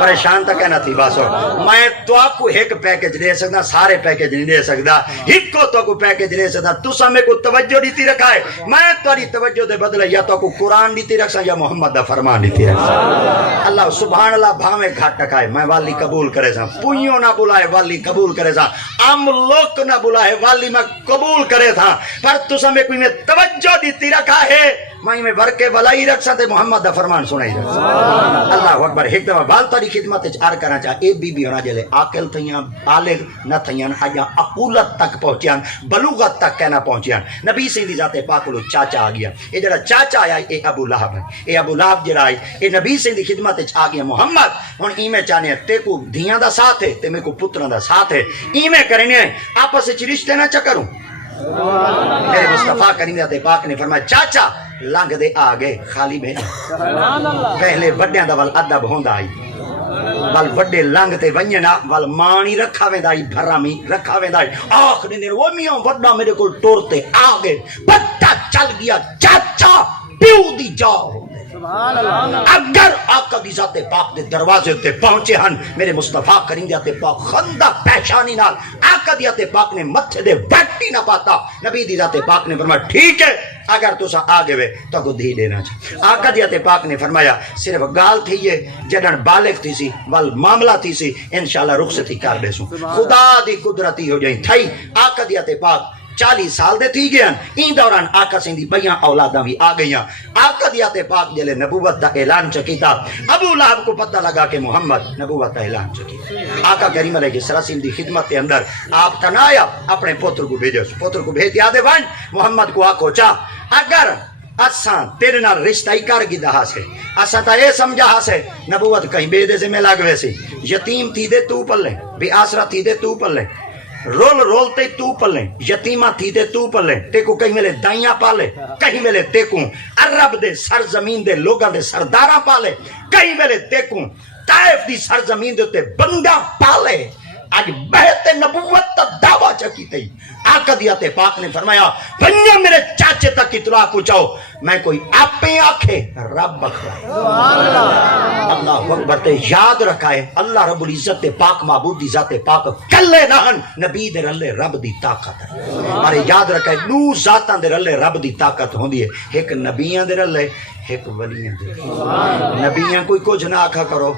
پریشان تا کہنا تھی باسو میں تو آپ کو ایک پیکج دے سکتا سارے پیکج نہیں دے سکتا ایک کو تو کو پیکج دے سکتا تو سامنے کو توجہ دیتی رکھا ہے میں تاری توجہ دے بدلے یا تو کو قرآن دیتی رکھا یا محمد دا فرمان دیتی رکھا اللہ سبحان اللہ بھاویں گھاٹ ٹکائے میں والی قبول کرے سا پوئیوں نہ بلائے والی قبول کرے تھا عام لوگ نہ بلائے والی میں قبول کرے تھا پر تو سمیں کوئی میں توجہ دیتی رکھا ہے میں ورکے ولائی رکھ سکتے محمد دا فرمان سنائی رکھ سکتے اللہ اکبر ایک دفعہ بالتاری خدمت چار کرنا چاہ اے بی بی ہونا جلے آکل تھیاں بالغ نہ تھیاں آجا اقولت تک پہنچیاں بلوغت تک کہنا پہنچیاں نبی سے دی ذات پاکلو چاچا آگیا اے جڑا چاچا آیا اے ابو لہب ہے اے ابو لہب جڑا آئی اے نبی سے دی خدمت آگیا محمد ہن ایمیں چاہنے ہیں تے کو دھیاں دا ساتھ ہے تے میں کو پتران دا ساتھ ہے ایمیں کرنے ہیں آپس سے رشتے نہ چکروں میرے مصطفیٰ کریم ذات پاک نے فرمایا چاچا لنگ دے آگے خالی میں پہلے بڑیاں دا ول ادب ہوندا آئی ول وڈے لنگ تے ونجنا ول مانی رکھا ویندائی بھرامی رکھا ویندائی آخری دن وہ میاں وڈا میرے کو ٹورتے آگے پتہ چل گیا چاچا پیو دی جاؤ اگر آقا دی ذات پاک دے دروازے تے پہنچے ہن میرے مصطفیٰ کریم ذات پاک خندہ پیشانی نال آقا دی ذات پاک نے متھے دے وٹی نہ پاتا نبی دی ذات پاک نے فرمایا ٹھیک ہے اگر تو سا آگے وے تو کو دھی دینا چاہے آقا دی ذات پاک نے فرمایا صرف گال تھی یہ جڑن بالغ تھی سی وال معاملہ تھی سی انشاءاللہ رخصتی کر دے سوں خدا دی قدرتی ہو جائیں تھئی آقا دی ذات پاک 40 سال دے تھی گئے این دوران آقا سندھی بیاں اولاداں بھی آ گئیاں آقا دیات پاک جلے نبوت دا اعلان چکیتا ابو لہب کو پتہ لگا کہ محمد نبوت دا اعلان چکیتا آقا کریم علیہ السلام دی خدمت کے اندر آپ تنایا اپنے پتر کو بھیجو پتر کو بھیج یاد وان محمد کو آکھو چاہ اگر اساں تیرے نال رشتہ ہی کر گی دہا سے اساں تا یہ سمجھا سے نبوت کہیں بے دے سے میں لگ ویسی یتیم تھی دے تو پلے بے آسرا تھی دے تو پلے رول رولتے تو پلیں یتیمہ تھی دے تو پلیں تے کو کہیں ملے دائیاں پالے کہیں ملے تے کو عرب دے سرزمین دے لوگاں دے سرداراں پالے کہیں ملے تے کو طائف دی سرزمین دے تے بندہ پالے آج بہت نبوت تا دعویٰ چکی تھی آقا دیات پاک نے فرمایا بنیا میرے چاچے تک اطلاع پہنچاؤ میں کوئی آپیں آکھے رب بکھرائے اللہ اکبر تے یاد رکھائے اللہ رب العزت پاک معبود دی ذات پاک کلے نہن نبی دے رلے رب دی طاقت ہے ہمارے یاد رکھائے نو ذاتاں دے رلے رب دی طاقت ہوندی ہے ایک نبیاں دے رلے ایک ولیاں دے نبیاں کوئی کچھ نہ آکھا کرو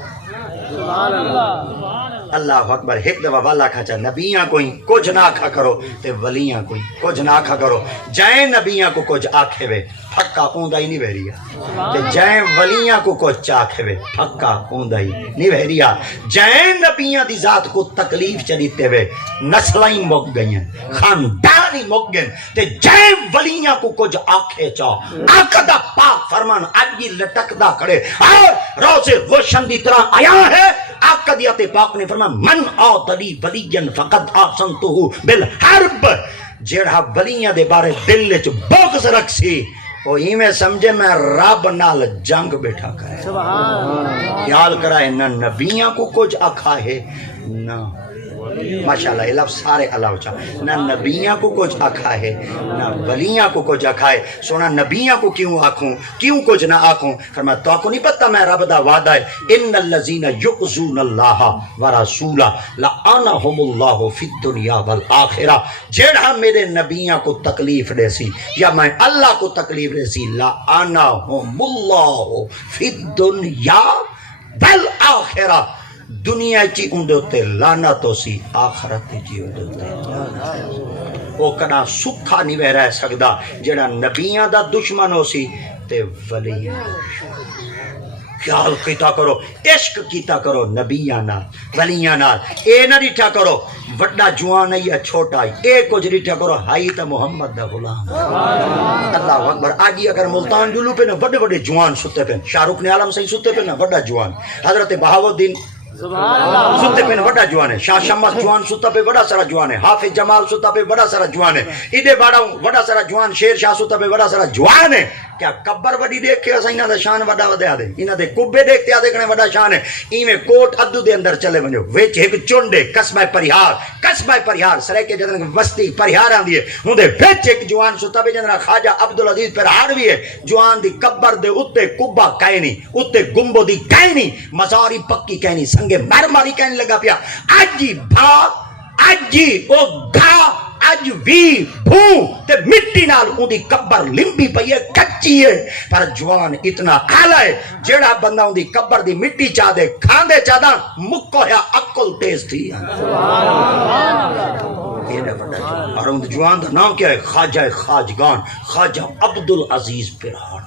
اللہ اکبر ایک دفعہ والا کھا نبیاں کوئی کچھ نہ آکھا کرو تے ولیاں کوئی کچھ نہ آکھا کرو جائیں نبیاں کو کچھ آکھے وے پھکا پوندا ہی نہیں ویریا تے جائیں ولیاں کو کچھ آکھے وے پھکا پوندا ہی نہیں ویریا جائیں نبیاں دی ذات کو تکلیف چلیتے وے نسلیں مک گئیں خاندان ہی مک گئیں تے جائیں ولیاں کو کچھ آکھے چاہ آقا دا پاک فرمان آگی لٹکدا کھڑے اور روز روشن دی طرح آیا ہے آقا دیات پاک نے فرمایا من آتلی ولیجن فقد آسنتو بالحرب جیڑا ولیاں دے بارے دل وچ بغض رکھ سی وہ ہی میں سمجھے میں رب نال جنگ بیٹھا کرے خیال کرائے نہ نبیاں کو کچھ آکھا ہے نہ ماشاءاللہ یہ لفظ سارے اللہ اچھا نہ نبیاں کو کچھ آکھا ہے نہ ولیاں کو کچھ آکھا ہے سونا نبیاں کو کیوں آکھوں کیوں کچھ نہ آکھوں فرمایا تو کو نہیں پتہ میں رب دا وعدہ ہے ان الذین یؤذون اللہ ورسولہ لعنہم اللہ فی الدنیا والآخرہ جڑا میرے نبیاں کو تکلیف دے سی یا میں اللہ کو تکلیف دے سی لعنہم اللہ فی الدنیا والآخرہ دنیا چی اندے تے لعنت ہو سی آخرت چی اندے تے وہ کنا سکھا نہیں بہ رہ سکدا جڑا نبیاں دا دشمن ہو سی تے ولیاں خیال کیتا کرو عشق کیتا کرو نبیاں نال ولیاں نال اے نہ ڈٹھا کرو وڈا جوان ہے یا چھوٹا ہے اے کچھ ڈٹھا کرو ہائی تا محمد دا غلام اللہ اکبر آجی اگر ملتان جلو پہ نا بڑے بڑے جوان ستے پہ شاہ رخ نے عالم صحیح ستے پہ نا بڑا جوان حضرت بہاؤالدین ستے پہ بڑا جوان ہے شاہ شمس جوان ستا پہ بڑا سارا جوان ہے حافظ جمال ستا پہ بڑا سارا جوان ہے ایڈے بڑا سارا جوان شیر شاہ ستا پہ بڑا سارا جوان ہے کیا قبر وڈی دیکھ کے اسا انہاں دا شان وڈا ودیا دے انہاں دے کبے دیکھتے آ دیکھنے وڈا شان ہے ایویں کوٹ ادو دے اندر چلے ونجو وچ ایک چونڈے قصبہ پریہار سرائکے جدن وستی پریہار آندی ہے اون دے وچ ایک جوان ستا پہ جندرا خواجہ عبدالعزیز پریہار بھی ہے جوان دی قبر دے اوتے کبا کائے نہیں اوتے گنبدی کائے نہیں مزاری پکی کائے نہیں سنگے مرمری کائے نہیں لگا پیا اجی بھا اجی او گھا اج بھی بھوں تے مٹی نال اون دی قبر لمبی پئی ہے کچی ہے پر جوان اتنا اعلی ہے جیڑا بندہ اون دی قبر دی مٹی چا دے کھاندے چا دا مکو ہے عقل تیز تھی اور اون جوان دا نام کیا ہے خواجہ خواجگان خواجہ عبدالعزیز پریہار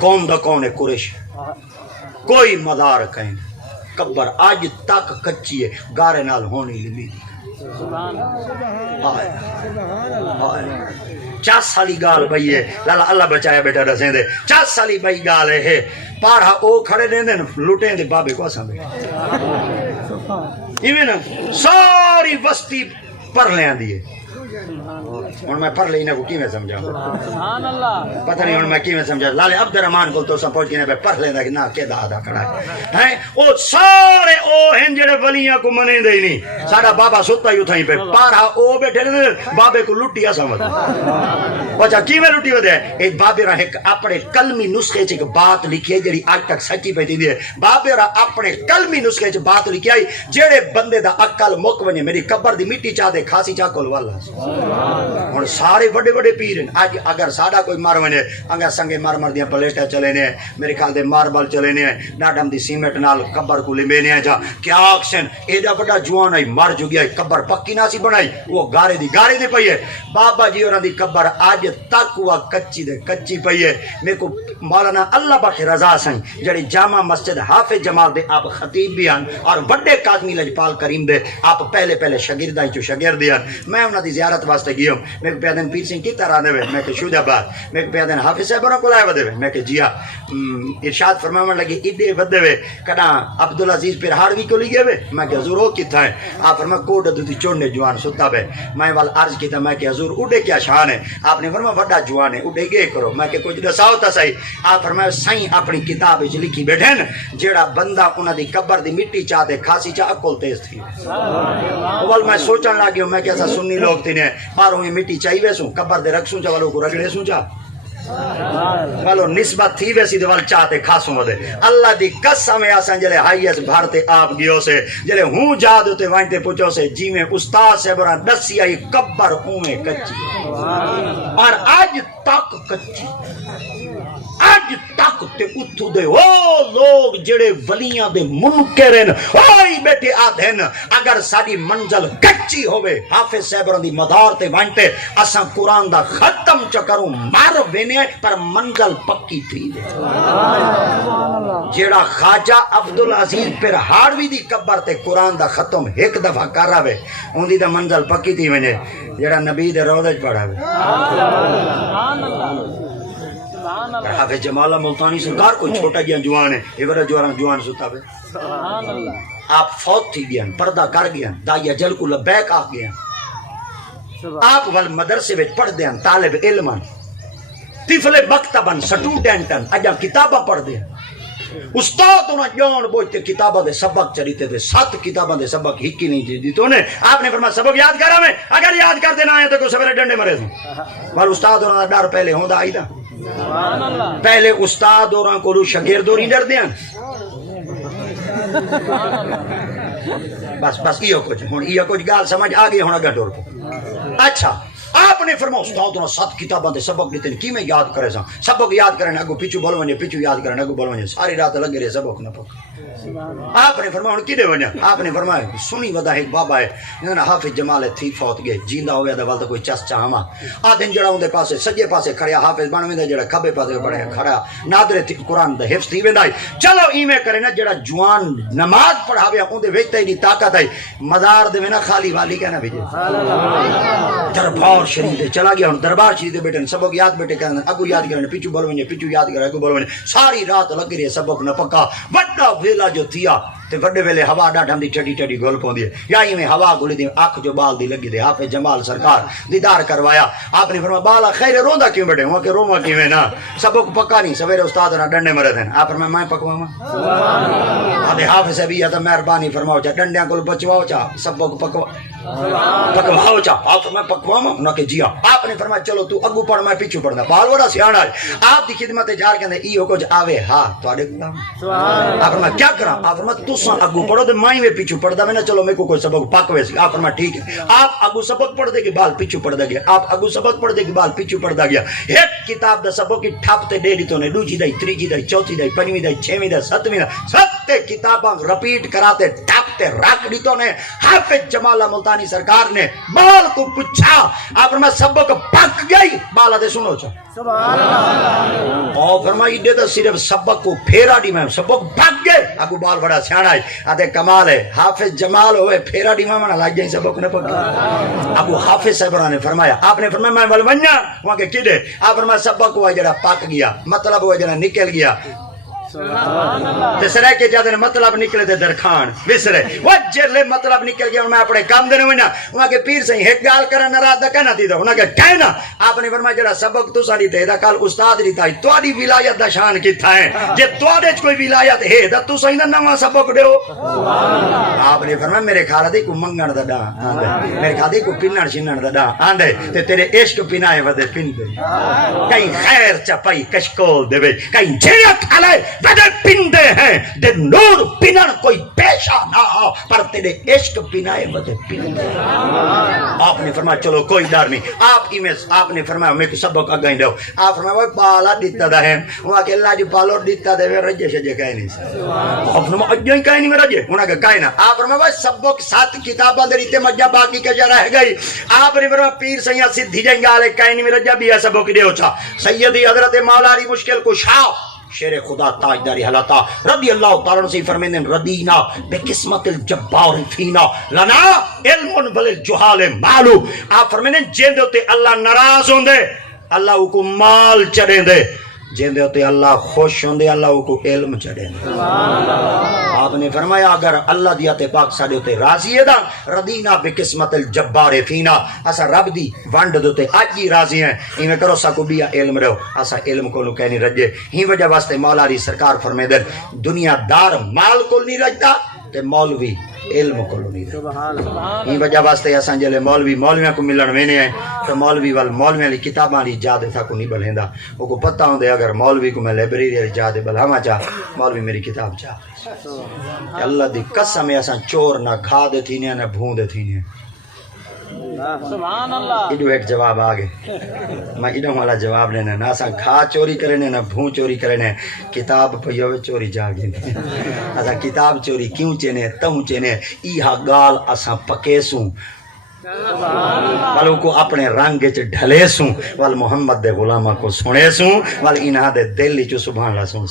قوم دا کون ہے قریش کوئی مدار کہیں قبر آج تک کچی ہے گارے نال ہونی لمبی دی 50 سالی گال بھئی ہے لالا اللہ بچایا بیٹا رسیں دے 50 سالی بھئی گال ہے پارہا او کھڑے دیں دیں لوٹیں دے بابے کو آسان بیٹا ایویں نا ساری وستی پر لیں دیئے اور میں پڑھ لینا کو کی میں سمجھا پتہ نہیں اور میں کی میں سمجھا لالے عبدالرحمن کو تو سا پہنچ کے پڑھ لینا کہ نا کہ دا کھڑا ہے او سارے او ہیں جڑے ولیاں کو منے دے نہیں سارا بابا ستا ہی اتھائیں پہ پارہا او بیٹھے دے بابے کو لٹیا سمجھ اچھا کی میں لٹی ہوتے ہیں ایک بابے رہا ایک اپنے کلمی نسخے چھ بات لکھی ہے جڑی آج تک سچی پیتی دی ہے بابے رہا اپنے کلمی نسخے چھ بات لکھی آئی جڑے بندے دا عقل مک ونجے میری قبر دی مٹی چاہ دے کھاسی چاہ کول والا اور سارے بڑے بڑے پیر ہیں آج اگر ساڑا کوئی مار ونے اگر سنگے مار دیاں پلیٹیں چلے نے میرے خیال دے ماربل چلے نے ڈاڈم دی سیمنٹ نال قبر کو لمبے نے جا کیا آکسن ایڈا بڑا جوان ہے مر جو گیا قبر پکی ناسی بنائی وہ گارے دی پئی ہے بابا جی اور دی قبر آج تک وہ کچی پئی ہے میرے کو مولانا اللہ بخش رضا سائیں جڑی جامع مسجد حافظ جمال دے آپ خطیب بھی ہیں اور بڑے کاظمی لجپال کریم دے آپ پہلے شاگرداں چو شاگرد ہیں میں انہاں دی زیارت واسطے گیا میں کو پیادن پیر سنگھ کی طرح دے میں کہ شوجہ بات میں کو پیادن حافظ صاحب کو لائے ودے میں کہ جیا ارشاد فرماون لگے ایڈے ودے وے کنا عبدالعزیز پریہاروی کو لی گئے میں کہ حضور وہ کتھا ہے آپ فرما کوڑ دو چوڑنے جوان ستا بے میں وال عرض کی تھا میں کہ حضور اڈے کیا شان ہے آپ نے فرما وڈا جوان ہے اڈے گئے کرو میں کہ کچھ دساؤ تا صحیح آپ فرمایا سائیں اپنی کتاب وچ لکھی بیٹھے نا جیڑا بندہ انہاں دی قبر دی مٹی چاہ دے کھاسی چاہ عقل تیز تھی اول میں سوچن لگی ہوں میں کہ ایسا سنی لوگ تھی نے پاروں یہ مٹی چاہیے سوں قبر دے رکھ سوں چا والوں کو رگڑے سوں چا والو نسبت تھی ویسی دے وال چاہتے کھاسوں ودے اللہ دی قسم ہے آسان جلے ہائیس بھارتے آپ گیو سے جلے ہوں جادو تے وائنتے پوچھو سے جی میں استاد سے برا دسی آئی قبر میں کچی اور آج تک کچی آج تک تے اتھو دے او لوگ جڑے ولیاں دے منکرن اوئی بیٹھے آدھن اگر ساری منزل کچی ہوئے حافظ صاحبران دی مدار تے وانتے اساں قرآن دا ختم چکروں مار وینے پر منزل پکی تھی دے جڑا خواجہ عبدالعزیز پریہاروی دی قبر تے قرآن دا ختم ایک دفعہ کر رہے ان دی دا منزل پکی تھی وینے جڑا نبی دے روضہ پڑھا حافظ جمالہ ملتانی سرکار کوئی چھوٹا گیا جوان ہے یہ بڑا جوان ستا پہ آپ فوت تھی گیا پردہ کر گیا دائیا جل کو لبیک آ گیا آپ وال مدرسے وچ پڑھ دیا طالب علمان طفل مکتبن سٹوڈنٹن اجا کتابہ پڑھ دیا استاد انہاں جان بوجھتے کتاباں دے سبق چریتے تے 7 کتاباں دے سبق ہی کی نہیں دی تو نے آپ نے فرمایا سبق یاد کرا میں اگر یاد کرتے نہ آئے تو کو سویرے ڈنڈے مرے تھے پر استاد انہاں دا ڈر پہلے ہوندا آئی دا پہلے استاد اوراں کو شاگرد نہیں ڈردے ہیں بس یہ کچھ ہن یہ کچھ گال سمجھ آ گئی ہن اگے ٹور کو اچھا آپ نے فرمایا استاد نے 7 کتاباں دے سبق دیتے کی میں یاد کرے سا سبق یاد کرنے اگو پیچھے بول ونجے پیچھے یاد کرنے اگو بول ونجے ساری رات لگے رہے سبق نہ پک آپ نے فرمایا کدے ونجا آپ نے فرمایا سنی ودا ایک بابا ہے انہاں نے حافظ جمال تھی فوت گئے جیندا ہویا تے ول تے کوئی چس چاہما آ دن جڑا اون دے پاسے سجے پاسے کھڑیا حافظ بن ویندا جڑا کھبے پاسے پڑھیا کھڑا نادر قرآن دا حفظ تھی ویندا چلو ایویں کرے نا جڑا جوان نماز پڑھاوے اون دے وچ تے دی طاقت ہے مدار دے نا خالی والی کہنا بھیجے دربار شریف دے چلا گیا ہن دربار شریف دے بیٹے سبق یاد بیٹے کہن اگو یاد کرنے پیچھے بول ونجے پیچھے یاد کرے اگو بول ونجے ساری رات لگ رہی ہے سبق نہ پکا بڑا ویلا جو تھیا تے وڈے ویلے ہوا ڈاڈھم دی ٹھڈی ٹھڈی گل پوندی ہے یا ایویں ہوا گلی دی اکھ جو بال دی لگی دے حافظ جمال سرکار دیدار کروایا آپ نے فرمایا بالا خیر روندا کیوں بیٹے ہوں کہ روما کیویں نا سبق پکا نہیں سویرے استاد نہ ڈنڈے مرے تھے آپ فرمایا میں پکواواں سبحان اللہ حافظ ابھی تو مہربانی فرماؤ چا ڈنڈیاں کول بچواؤ چا سبق پکواؤ چا آپ میں پکواواں نہ کہ جی آپ نے فرمایا چلو تو اگو پڑھ میں پیچھے پڑھدا بال بڑا سیاںا ہے آپ دی خدمت جار کہندے ایو کچھ آوے ہاں تواڈے کول سبحان آپ فرمایا کیا کراں آپ فرمایا تساں اگو پڑھو تے میں وے پیچھے پڑھدا میں نہ چلو میرے کو کوئی سبق پک ویسی آپ فرمایا ٹھیک ہے آپ اگو سبق پڑھ دے کہ بال پیچھے پڑھدا گیا آپ اگو سبق پڑھ دے کہ بال پیچھے پڑھدا گیا ایک کتاب دا سبق کی ٹھپ تے دے دیتو نے دوجی دائی تریجی دائی چوتھی دائی پنجویں دائی چھویں دائی ستویں دائی ستے کتاباں رپیٹ کراتے ٹھپ تے رکھ دیتو نے حافظ جمال ملتانی سرکار نے بال کو پوچھا آپ فرمایا سبق پک گئی بالا دے سنو چا سبحان اللہ اور فرمائی دے تو صرف سبق کو پھیرا دی میں سبق پک گئے اگو بال بڑا سیاںا ہے آتے کمال ہے حافظ جمال ہوئے پھیرا دی میں لگ جائیں سبق نہ پک ابو حافظ صاحب نے فرمایا آپ نے فرمایا میں ولونیا وہاں کے کدے آپ فرمایا سبق ہوا جڑا پک گیا مطلب ہوا جڑا نکل گیا تے سرے کے جادے نے مطلب نکلے تے درخان وسرے وہ جلے مطلب نکل گیا میں اپنے کام دینے ونا وہاں کے پیر سے ایک گال کرا ناراض دا کہنا تھی دا انہاں کے کہنا آپ نے فرمایا جڑا سبق تو ساری تے دا کال استاد دی تائی تواڈی ولایت دا شان کیتھا ہے جے تواڈے وچ کوئی ولایت ہے تے تساں دا نواں سبق دیو آپ نے فرمایا میرے خیال دی کو منگن دا ڈا آندے میرے خیال دی کو پنن شنن دا ڈا آندے تے تیرے عشق پنائے ودے پن دے کہیں خیر چپائی کشکول دے کہیں جھڑا کھلے ودے پندے ہیں دے نور پنن کوئی پیشہ نہ ہو پر تیرے عشق پنائے ودے پندے آپ نے فرمایا چلو کوئی ڈر نہیں آپ نے فرمایا میں کو سبق اگائیں دو آپ فرمایا وہ بالا دیتا دا ہے وہاں کہ اللہ جی پالور دیتا دے وہ رجے شجے کہیں نہیں آپ فرمایا اجائیں کہیں نہیں میں رجے انہاں کہ کہیں نا آپ فرمایا وہ سبق 7 کتابہ دیتے مجھا باقی کجا رہ گئی آپ نے فرمایا پیر سیاں سدھی جائیں گالے کہیں نہیں میں رجا بھی ہے سبق دے اچھا سیدی حضرت مولا علی مشکل کو شاہ شیر خدا تاجداری حلاتا رضی اللہ تعالیٰ عنہ سے فرمیندن ردینا بے قسمت الجبار فینا لنا علم بالجہال مالو آپ فرمیندن جیندے ہوتے اللہ ناراض ہوں دے اللہ کو مال چڑھیں دے جیندے ہوتے اللہ خوش ہوں دے اللہ کو علم چڑھیں دے آپ نے فرمایا اگر اللہ دیاتے پاک ساڑے ہوتے راضی ہے دا ردینا بے قسمت الجبار فینا اسا رب دی وانڈ دوتے آج ہی راضی ہیں ہی میں کرو سا کو بیا علم رہو اسا علم کو نو کہنی رجے ہی وجہ واسطے مولا علی سرکار فرمیدن دنیا دار مال کو نہیں رجتا تے مولوی علم کو نہیں رجتا ہی وجہ واسطے اسا جلے مولویاں کو ملن وینے ہیں تو مولوی وال مولویاں لی کتاباں لی جادے تھا کو نہیں بلہندا وہ کو پتہ ہوں دے اگر مولوی کو میں لائبریری لی جادے بلہما چاہ مولوی میری کتاب چاہ اللہ دی قسم ایسا چور نہ کھا دے تھی نہ بھون دے تھی سبحان اللہ ایڈو ایک جواب آگے میں ایڈو والا جواب لینا نہ اسا کھا چوری کرنے نہ بھون چوری کرنے کتاب پیوے چوری جاگی اسا کتاب چوری کیوں چینے توں چینے ایہا گال اسا پکیسوں والو کو اپنے رنگ چ ڈھلے سوں وال محمد دے غلامہ کو سنے سوں وال انہاں دے دل چ سبحان اللہ سوں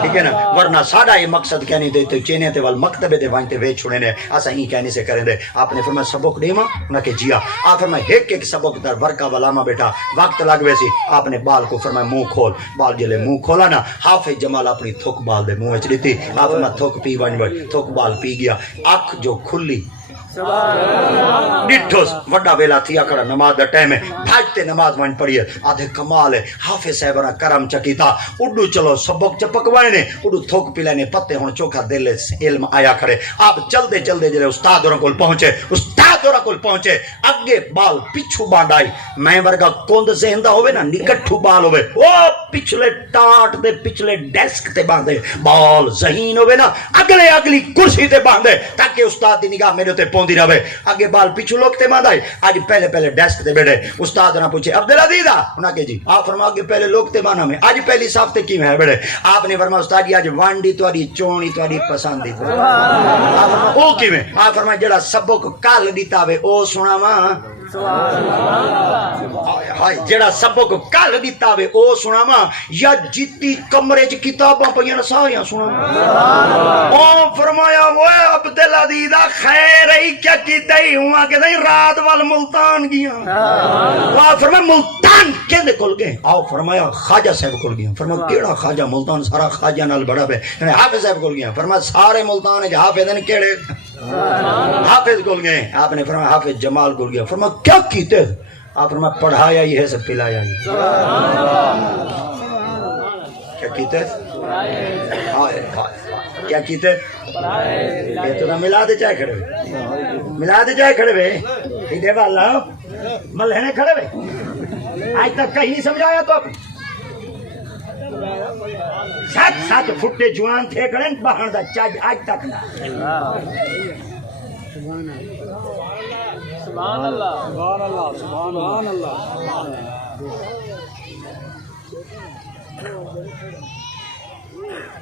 ٹھیک ہے نا ورنہ ساڈا یہ مقصد کہنی دے تو چینے تے وال مکتبے دے وانتے وے چھڑے نے اسا ہی کہنی سے کریں دے آپ نے فرمایا سبق دیما نہ کہ جیا آپ فرمایا ایک سبق در ورکا ولاما بیٹا وقت لگ ویسی آپ نے بال کو فرمایا منہ کھول بال جلے منہ کھولا نا حافظ جمال اپنی تھوک بال دے منہ وچ دتی آپ فرمایا تھوک پی ون تھوک بال پی گیا اکھ جو کھلی ڈٹھوس وڈا ویلا تھی اکڑا نماز دا ٹائم ہے بھاجتے نماز ون پڑھیے آدھے کمال ہے حافظ صاحب را کرم چکی تھا اڈو چلو سبق چپکوائے نے اڈو تھوک پلانے پتے ہون چوکھا دل علم آیا کھڑے آپ چلدے چلدے جلے استاد اور کول پہنچے اگے بال پچھو باندھائی میں ورگا کوند زہندہ ہوئے نا نکٹھو بال ہوئے وہ پچھلے ٹاٹ دے پچھلے ڈیسک تے باندھے بال ذہین ہوئے نا اگلی کرسی تے باندھے تاکہ استاد دی نگاہ میرے تے پوندی رہے اگے بال پچھو لوگ تے باندھائی آج پہلے ڈیسک تے بیٹھے استاد نہ پوچھے عبدالعزیز انہاں کہ جی آپ فرما کے پہلے لوگ تے باندھا میں آج پہلی صاف تے کی میں بیٹھے آپ نے فرما استاد جی آج وانڈی تواری چونی تواری پسند دی او کی میں آپ فرما جڑا سبق کال دیتا وے او سنا ماں جڑا سبق کل دیتا وے او سنا ماں یا جیتی کمرے چ کتاباں پئیاں ساریاں سنا او فرمایا وہ عبدالعزیز خیر ہی کیا کیتا ہی ہوا کہ نہیں رات وال ملتان گیا وا فرمایا ملتان کیندے کول گئے آو فرمایا خواجہ صاحب کول گیا فرمایا کیڑا خواجہ ملتان سارا خواجہ نال بڑا پے حافظ صاحب کول گیا فرمایا سارے ملتان وچ حافظ نے کیڑے حافظ کول گئے آپ نے فرمایا حافظ جمال کول گیا فرمایا کیا کیتے آپ فرمایا پڑھایا ہی ہے سب پلایا ہی کیا کیتے کیا کیتے یہ تو نہ ملا دے چاہے کھڑے وے ادھے والا ملہنے کھڑے وے آج تک کہیں نہیں سمجھایا تو سات پھٹے جوان تھے کھڑے بہن دا چاج آج تک نہ سبحان اللہ سبحان اللہ سبحان اللہ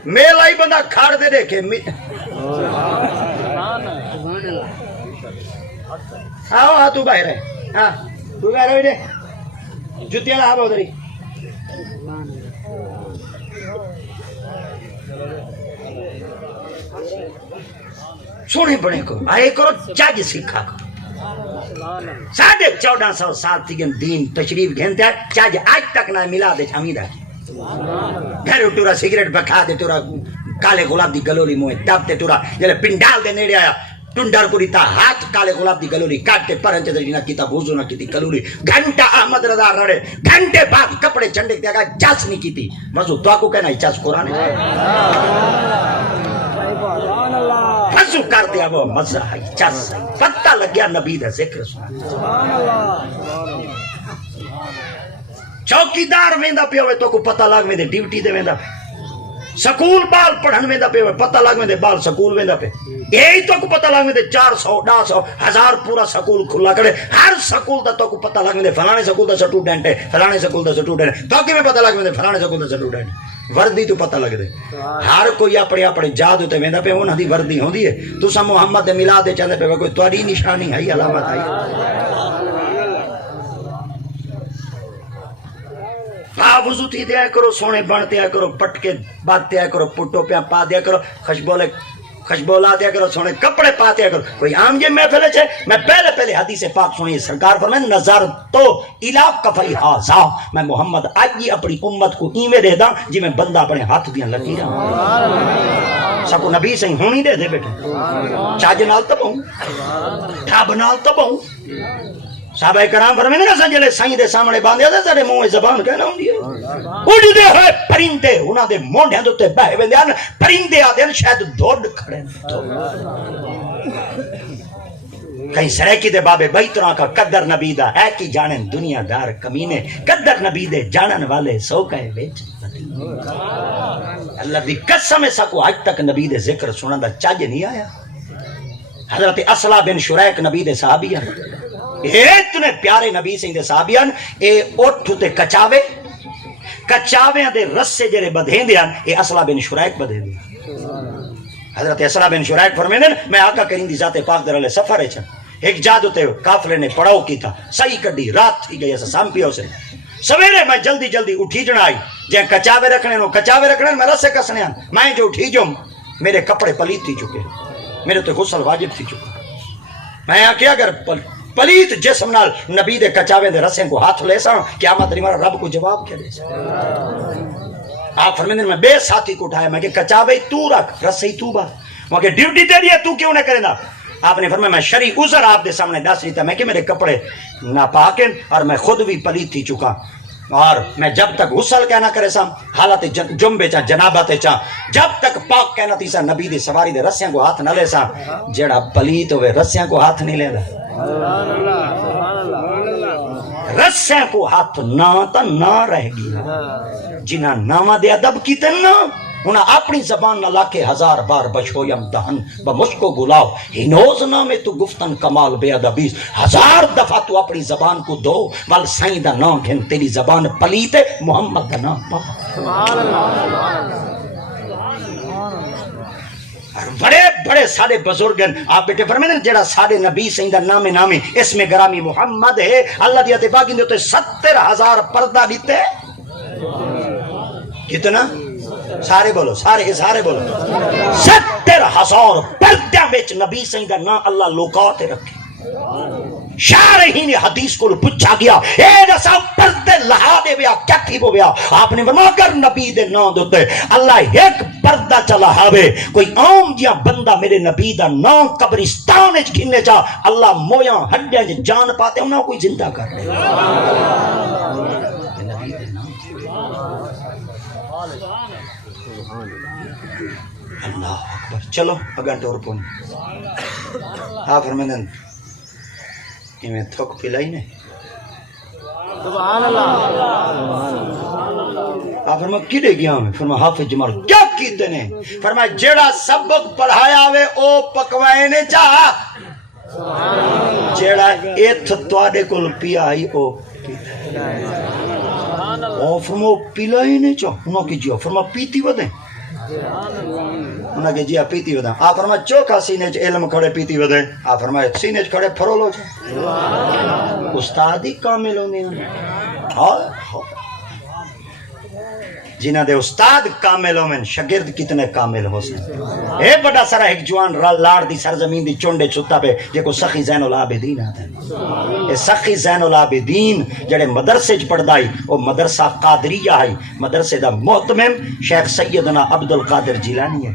میلا ہی بندہ کھاڑ دے دیکھے آؤ تو باہر ہے تو باہر ہے جتیاں لہا بہت رہی سونے بڑے کو آئے کرو چاج سکھا کرو 1450 سال تھی دین تشریف گھنتے ہیں چاج آج تک نہ ملا دے چھامیدہ گھر ٹورا سگریٹ بکھا دے ٹورا کالے گلاب دی گلوری موئے دب دے ٹورا جلے پنڈال دے نیڑے آیا ٹنڈر کو دیتا ہاتھ کالے گلاب دی گلوری کاٹتے پرنچے دے نہ کیتا بوزو نہ کیتی گلوری گھنٹہ احمد رضا رڑے گھنٹے بعد کپڑے چنڈے کیا گا جاس نہیں کیتی وضو تو آکو کہنا جاس قرآن ہے وضو کر دیا وہ مزہ ہے جاس ہے پتہ لگ گیا نبی دا ذکر سنا چوکیدار ویندا پہ ہوئے تو کو پتہ لگ ویندے ڈیوٹی دے ویندا سکول بال پڑھن ویندا پہ ہوئے پتہ لگ ویندے بال سکول ویندا پہ یہی تو کو پتہ لگ ویندے 400 900 1000 پورا سکول کھلا کڑے ہر سکول دا تو کو پتہ لگ ویندے فلانے سکول دا سٹوڈنٹ ہے فلانے سکول دا سٹوڈنٹ ہے تو کیویں پتہ لگ ویندے فلانے سکول دا سٹوڈنٹ وردی تو پتہ لگ دے ہر کوئی اپنے اپنے جادو تے ویندا پہ انہاں دی وردی ہوندی ہے تساں محمد دے میلاد دے چاندے پہ کوئی تواڈی نشانی ہے علامت ہے وضو تھی دیا کرو سونے بن دیا کرو پٹکے بات دیا کرو پٹو پیا پا دیا کرو خشبولا دیا کرو سونے کپڑے پا دیا کرو کوئی عام یہ محفل ہے میں پہلے حدیث پاک سنی سرکار پر میں نظر تو الہ کفی ہاذا میں محمد آج ہی اپنی امت کو ایویں دے دا جی میں بندہ اپنے ہاتھ دیاں لکیراں سکو نبی سے ہونی دے بیٹے چاج نال تبوں ٹھاب نال تبوں صحابہ کرام فرمائے نا سنجلے سائیں دے سامنے باندھے دے سارے منہ زبان کہنا ہوندی ہے اڑ دے ہوئے پرندے انہاں دے مونڈیاں دے تے بہے ویندے ہیں پرندے آدے شاید دوڑ کھڑے کہیں سریکی دے بابے بیتراں کا قدر نبی دا ہے کی جانن دنیا دار کمینے قدر نبی دے جانن والے سو کہے ویچ اللہ دی قسم سکو آج تک نبی دے ذکر سنن دا چاج نہیں آیا حضرت اصلا بن شریک نبی دے صحابی ہیں اتنے پیارے نبی سے دے صحابیان اے اوٹھو تے کچاوے دے رسے جڑے بدھیں دیاں اے اصلا بن شریک بدھیں دیاں حضرت اصلا بن شریک فرمیندے میں آقا کریم دی ذات پاک در علیہ سفر ہے ایک جادو تے کافلے نے پڑاؤ کی تھا صحیح کڈی رات تھی گئی ایسا سام پیو سے سویرے میں جلدی اٹھی جنا آئی جہاں کچاوے رکھنے میں رسے کسنے آن میں جو اٹھی جو میرے کپڑے پلیت تھی چکے میرے تو غسل واجب تھی چکا میں کیا اگر پلیت جسم نال نبی دے کچاوے دے رسیں کو ہاتھ لے سا قیامت ری مارا رب کو جواب کیا دے سا آپ فرمیندے میں بے ساتھی کو اٹھایا میں کہ کچاوے تو رکھ رسے تو با وہاں کہ ڈیوٹی دے دیا تو کیوں نہ کرے نا آپ نے فرمایا میں شرعی عذر آپ دے سامنے دس دیتا میں کہ میرے کپڑے ناپاک ہیں اور میں خود بھی پلیت تھی چکا اور میں جب تک غسل کہنا کرے سا حالت جنبے چاہ جنابت چاہ جب تک پاک کہنا تھی سا نبی دی سواری دے رسیاں کو ہاتھ نہ لے سا جڑا پلیت ہوئے رسیاں کو ہاتھ نہیں لے دا رسیاں کو ہاتھ نہ تا نہ رہ گی جنہاں نامہ دے ادب کی تے نا انہاں اپنی زبان نہ لاکے 1000 بار بشویم دہن بمشکو گلاو ہنوز نامے تو گفتن کمال بے ادبیز 1000 دفعہ تو اپنی زبان کو دو وال سائیں دا نام گھن تیری زبان پلیتے محمد دا نام پاک بڑے بڑے سارے بزرگ ہیں آپ بیٹے فرمائے جڑا سارے نبی سائیں دا نام نامی اس میں گرامی محمد ہے اللہ دی اتباقی دیتے 70,000 پردہ دیتے کتنا سارے بولو سارے بولو 70,000 پردہ بیچ نبی سائیں دا نام اللہ لوکاتے رکھے شارحین حدیث کو پوچھا گیا اے نسا پردے لہا دے بیا کیا تھی وہ بیا آپ نے فرمایا اگر نبی دے نام دوتے اللہ ایک پردہ چلا ہاوے کوئی عام جیا بندہ میرے نبی دا نام قبرستان وچ گھننے چا اللہ مویاں ہڈیاں جان پاتے انہاں کوئی زندہ کر لے اللہ اکبر چلو اگر ٹور پونی آپ فرمائیں میں تھوک پلائی نہیں سبحان اللہ آپ فرمایا کدے گیا میں فرمایا حافظ جمال کیا کیتے نے فرمایا جیڑا سبق پڑھایا ہوئے او پکوائے نے چاہا جیڑا ایتھ توڑے کل پیا آئی او فرمایا پلائی نہیں چاہا انہوں کی جیو فرمایا پیتی ودیں انہاں کہ جی آپ پیتی ودیں آپ فرمایا چوکا سینے چ علم کھڑے پیتی ودیں آپ فرمایا سینے چ کھڑے پھرولو چاہ استاد ہی کامل ہونے ہیں جنہ دے استاد کامل ہومن شگرد کتنے کامل ہو سن اے بڑا سارا ایک جوان لاڑ دی سرزمین دی چونڈے چھتا پہ جے کو سخی زین العابدین آتے ہیں اے سخی زین العابدین جڑے مدرسے چ پڑھدائی او مدرسہ قادریہ ہے مدرسے دا محتمم شیخ سیدنا عبدالقادر جیلانی ہے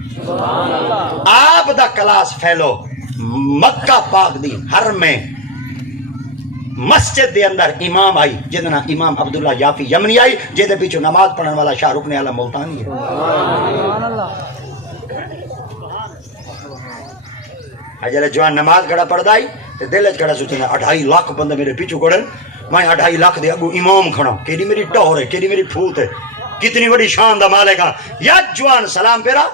آپ دا کلاس پھیلو مکہ پاک دی حرم میں مسجد دے اندر امام آئی جدنا امام عبداللہ یافی یمنی آئی جدے پیچھو نماز پڑھن والا شاہ رکن اعلی ملتانی ہے اجلے جوان نماز کھڑا پڑھ دائی تے دل وچ کھڑا سوچنا 2.5 لاکھ بندے میرے پیچھو کھڑن میں 2.5 لاکھ دے اگو امام کھڑا کیڑی میری ٹور ہے کیڑی میری پھوت ہے کتنی بڑی شان دا مالک ہے یا جوان سلام پیرا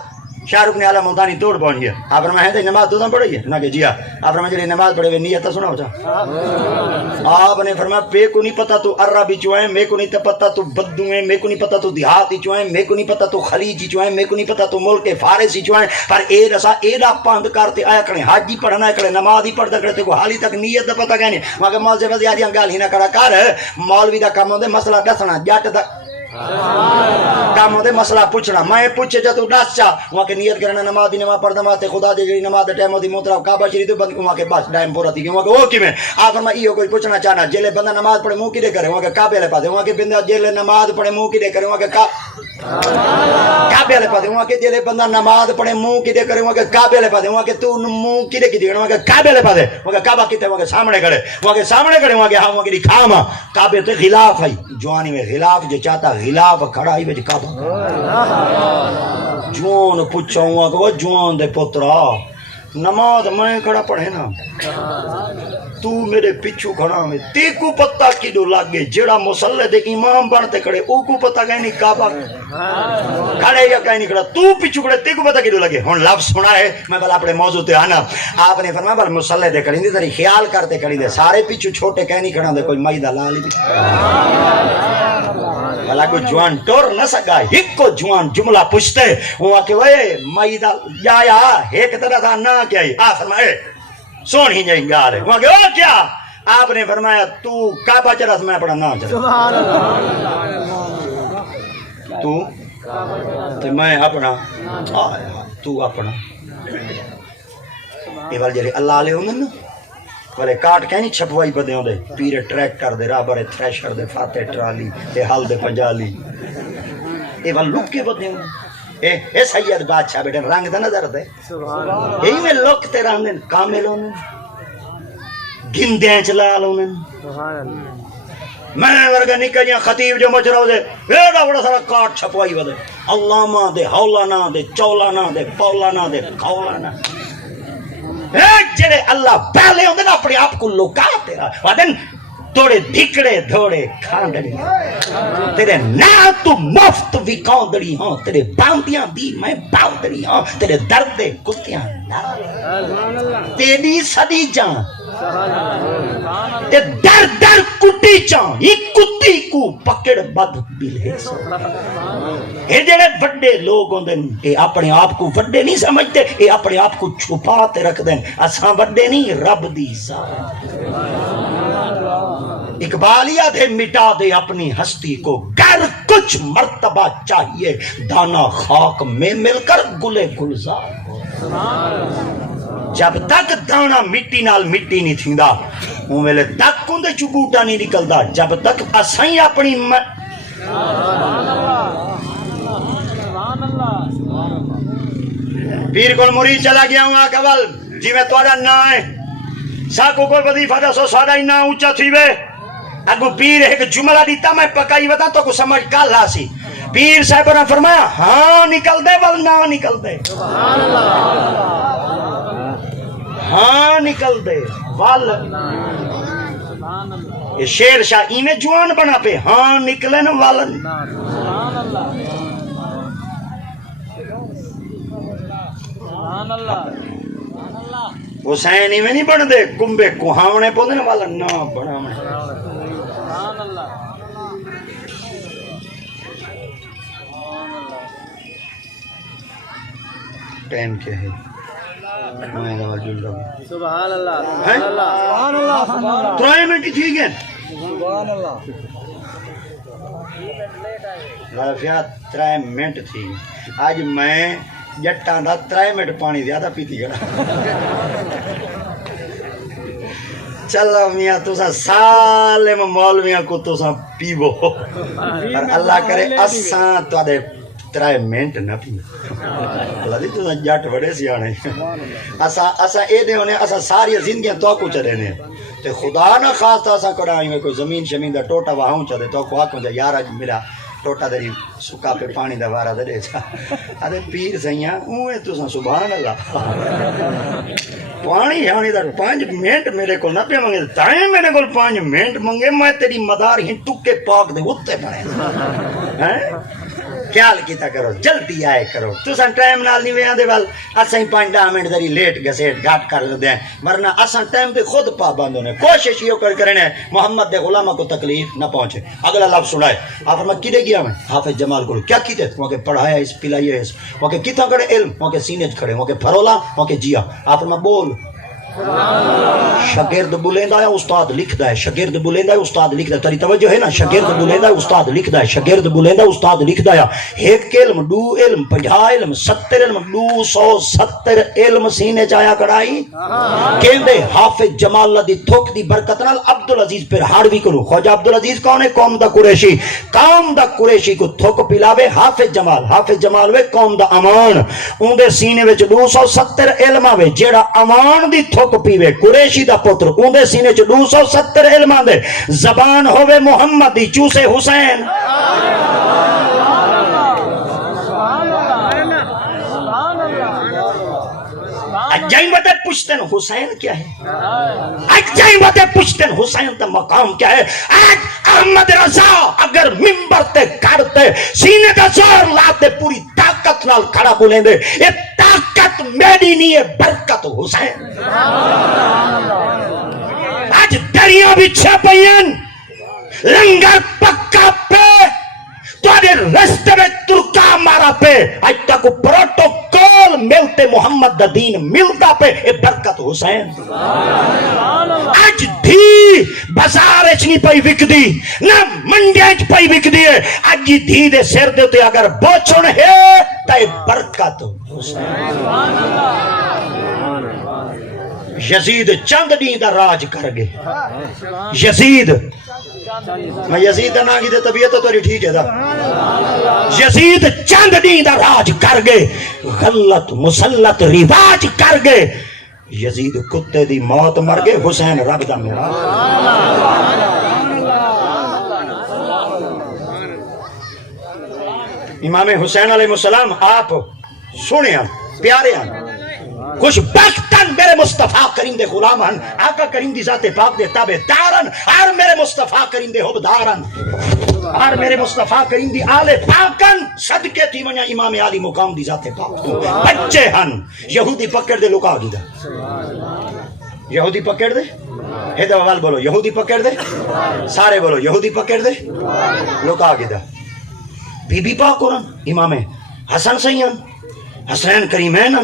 شاہ رکن اعلی ملتانی توڑ پہنچ گیا آپ فرمایا ہے تے نماز تو پڑھی ہے نہ کہ جی آپ فرمایا جڑی نماز پڑھے ہوئے نیت سناؤ چاہ آپ نے فرمایا پے کو نہیں پتا تو عربی چویں میں کو نہیں پتا تو بدو ہیں میں کو نہیں پتا تو دیہاتی چویں میں کو نہیں پتا تو خلیجی چویں میں کو نہیں پتا تو ملک فارسی چویں پر اے رسا ایڈا پاند کرتے آیا کریں حاجی پڑھنا ہے کریں نماز ہی پڑھتا کرتے کو حالی تک نیت دا پتا کہنے مگر مول سے بس یادیاں گال ہی نہ کرا کر مولوی دا کام ہوندے مسئلہ دسنا جٹ دا کام ہوندے مسئلہ پوچھنا میں پوچھے جا تو دس چا وہاں کے نیت کرنا نماز دی نماز پڑھنا واسطے خدا دی جڑی نماز دے ٹائم ہوندی محترم کعبہ شریف تو بند وہاں کے بس ٹائم پورا تھی وہاں کے وہ کیویں آپ فرمایا ایو کوئی پوچھنا چاہنا جیلے بندہ نماز پڑھے منہ کیڑے کرے وہاں کے کعبے والے پاسے وہاں کے بندہ جیلے نماز پڑھے منہ کیڑے کرے وہاں کے کعبے والے پاسے وہاں کے جیلے بندہ نماز پڑھے منہ کیڑے کرے وہاں کے کعبے والے پاسے وہاں کے تو منہ کیڑے کیڑے وہاں کے کعبے والے پاسے وہاں کے کعبہ کتے وہاں کے سامنے کھڑے وہاں کے سامنے کھڑے وہاں کے ہاں وہاں کی کھاما کعبے تے خلاف ہے جوانی میں خلاف جو چاہتا خلاف کھڑا ہی وچ کعبہ جوان پوچھا ہوا کہ وہ جوان دے پترا نماز میں کھڑا پڑھے نا تو میرے پیچھو کھڑا میں تے کو پتہ کیڑو لگے جڑا مصلی دے امام بنتے کھڑے او کو پتہ کہیں نہیں کعبہ کھڑے یا کہیں نہیں کھڑا تو پیچھو کھڑے تے کو پتہ کیڑو لگے ہن لفظ سنا ہے میں بل اپنے موضوع تے آنا آپ نے فرمایا بل مصلی دے کھڑی دی تری خیال کرتے کھڑی دے سارے پیچھو چھوٹے کہیں نہیں کھڑا دے کوئی مائی دا لال ہی بلا کوئی جوان ٹور نہ سکا ایک کو جوان جملہ پوچھتے وہاں کہ وے مائی دا یا ایک طرح تھا نہ کیا ہی آپ فرمائے سون ہی جائیں گا وہاں کہ وہ کیا آپ نے فرمایا تو کعبہ چرا میں پڑھا نہ چرا تو میں اپنا تو اپنا یہ وال جڑے اللہ علیہ ہوں نا والے کاٹ کہیں نہیں چھپوائی بدے ہوں دے پیرے ٹریک کر دے رابر تھریشر دے فاتح ٹرالی دے حل دے پنجالی یہ وال لک کے بدے ہوں اے سید بادشاہ بیٹے رنگ دا نظر دے یہی میں لوگ تیرا ہوں کامل ہونے گندیں چلال ہونے میں ورگا نکلیاں خطیب جو مچ رہا دے ایڈا بڑا سارا کارٹ چھپوائی ودے علامہ دے حولانا دے چولانا دے پولانا دے کھولانا جڑے اللہ پہلے ہوندے نا اپنے آپ کو لوکا تیرا ودن توڑے دھکڑے دھوڑے کھاندڑی تیرے نا تو مفت بھی کھاندڑی ہوں تیرے باندیاں دی میں باندڑی ہوں تیرے دردے کتیاں تیری صدی جان تے در در کٹی چاں یہ کتی کو پکڑ بد بلے سو یہ جڑے بڑے لوگ ہوندے اے اپنے آپ کو بڑے نہیں سمجھتے اے اپنے آپ کو چھپاتے رکھ دیں اساں بڑے نہیں رب دی ذات اقبالیہ دے مٹا دے اپنی ہستی کو گر کچھ مرتبہ چاہیے دانا خاک میں مل کر گلے گلزار جب تک دانا مٹی نال مٹی نہیں تھیندا اون ویلے تک اندے چوں بوٹا نہیں نکلدا جب تک اسائیں اپنی پیر کول مرید چلا گیا ہوں آکول جی میں تواڈا نا ہے ساکو کوئی وظیفہ دسو ساڈا ہی نا اونچا تھیوے اگو پیر ایک جملہ دیتا میں پکائی بتا تو کو سمجھ کال لاسی پیر صاحب نے فرمایا ہاں نکل دے ول نہ نکل دے ہاں نکل دے ول یہ شیر شاہ اینے جوان بنا پہ ہاں نکلے نا والن حسین میں نہیں بن دے کمبے کوہاونے پودے نا والن نہ بنا میں ٹائم کیا ہے سبحان اللہ سبحان اللہ ترائے منٹ ٹھیک ہے سبحان اللہ غلفیات ترائے منٹ تھی آج میں جٹاں دا ترائے منٹ پانی زیادہ پیتی گڑا چلو میاں تسا سالم مولویاں کو تسا پیو اور اللہ کرے اساں تواڈے ترائے منٹ نہ پی اللہ دی تو جٹ بڑے سیانے اسا اے دے ہونے اسا ساری زندگیاں تو کو چلے نے تے خدا نہ خاص اسا کڑائی میں کوئی زمین شمین دا ٹوٹا واہوں چلے تو کو آکھوں جا یار اج ملا ٹوٹا دری سکا پہ پانی دا وارا دے جا ادے پیر سیاں اوے تو سبحان اللہ پانی ہانی دا 5 منٹ میرے کو نہ پہ منگے تائیں میرے کو 5 منٹ منگے میں تیری مدار ہی ٹکے پاک دے اوتے پڑے ہیں خیال کیتا کرو جلدی آئے کرو تساں ٹائم نال نہیں ویاں دے ول اساں 5-10 منٹ دری لیٹ گسیٹ گھٹ کر لدے ہیں ورنہ اساں ٹائم تے خود پابند ہونے کوشش یہ کرنے محمد دے غلامہ کو تکلیف نہ پہنچے اگلا لفظ سنائے آپ میں کدے گیا میں حافظ جمال کو کیا کیتے وہاں کے پڑھایا اس پلایا اس وہاں کے کتنا کڑے علم وہاں کے سینے کھڑے وہاں کے پھرولا وہاں کے جیا آپ میں بول شاگرد بلیندا ہے استاد لکھدا ہے شاگرد بلیندا ہے استاد لکھدا ہے تیری توجہ ہے نا شاگرد بلیندا ہے استاد لکھدا ہے شاگرد بلیندا ہے استاد لکھدا ہے ایک علم 2 علم 50 علم 70 علم 270 علم سینے چایا کڑائی کہندے حافظ جمال اللہ دی تھوک دی برکت نال عبدالعزیز پھر ہاڑوی کرو خواجہ عبدالعزیز کون ہے قوم دا قریشی کو تھوک پلاوے حافظ جمال وے قوم دا امان اون دے سینے وچ 270 علم آوے جیڑا امان دی تھوک پیوے قریشی دا پتر اون دے سینے چ 270 علم دے زبان ہوے محمد دی چوسے حسین اجائیں بتے پوچھتے ہیں حسین کیا ہے اجائیں بتے پوچھتے ہیں حسین تا مقام کیا ہے آج احمد رضا اگر ممبر تے کھڑتے سینے دا زور لاتے پوری طاقت نال کھڑا بولیں دے یہ طاقت میری نہیں ہے برکت حسین آج دریا بچھے پئین لنگر پکا پہ تواڈے رستے میں ترکا مارا پہ آج تک پروٹوکول ملتے محمد دا دین ملتا پہ اے برکت حسین آج دھی بازار اچ نہیں پئی وکدی نہ منڈیاں اچ پئی وکدی ہے آج دھی دے سر دے تے اگر بوچھن ہے تے برکت حسین یزید چند دین دا راج کر گئے یزید میں یزید دا ناگی دے طبیعت تو ٹھیک ہے دا یزید چند دین دا راج کر گئے غلط مسلط رواج کر گئے یزید کتے دی موت مر گئے حسین رب دا میرا امام حسین علیہ السلام آپ سنے ہیں پیارے ہیں خوش بختن میرے مصطفیٰ کریم دے غلامن آقا کریم دی ذات پاک دے تابع دارن اور میرے مصطفیٰ کریم دے حبدارن اور میرے مصطفیٰ کریم دی آل پاکن صدقے تھی منیا امام علی مقام دی ذات پاک تو بچے ہن یہودی پکڑ دے لکا دی دا یہودی پکڑ دے ہیدہ وال بولو یہودی پکڑ دے سارے بولو یہودی پکڑ دے لکا دی دا بی بی پاک قرآن امام حسن سیان حسین کریمین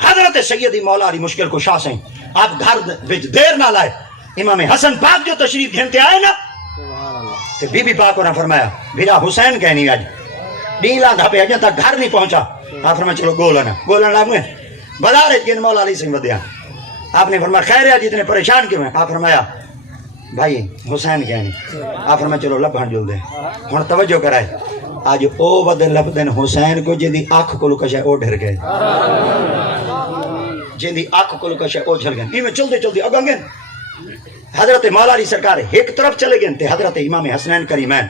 حضرت سیدی مولا علی مشکل کو شاہ سیں آپ گھر وچ دیر نہ لائے امام حسن پاک جو تشریف گھنتے آئے نا تو بی بی پاک نے فرمایا بھیرا حسین کہنی آج ڈیلا دھاپے اجن تک گھر نہیں پہنچا آپ فرمایا چلو گولن لگویں بدارت کن مولا علی سنگ ودیا آپ نے فرمایا خیر ہے جتنے پریشان کیوں ہیں آپ فرمایا بھائی حسین کہنی آپ فرمایا چلو لب ہن جل دیں ہن توجہ کرائے آج او ود لب دن حسین کو جن دی آنکھ کو لکشا او ڈر گئے جن دی آنکھ کو لکشا او جھل گئے میں چلتے چلتے اگن گئے حضرت مولا علی سرکار ایک طرف چلے گئے تھے حضرت امام حسنین کریمین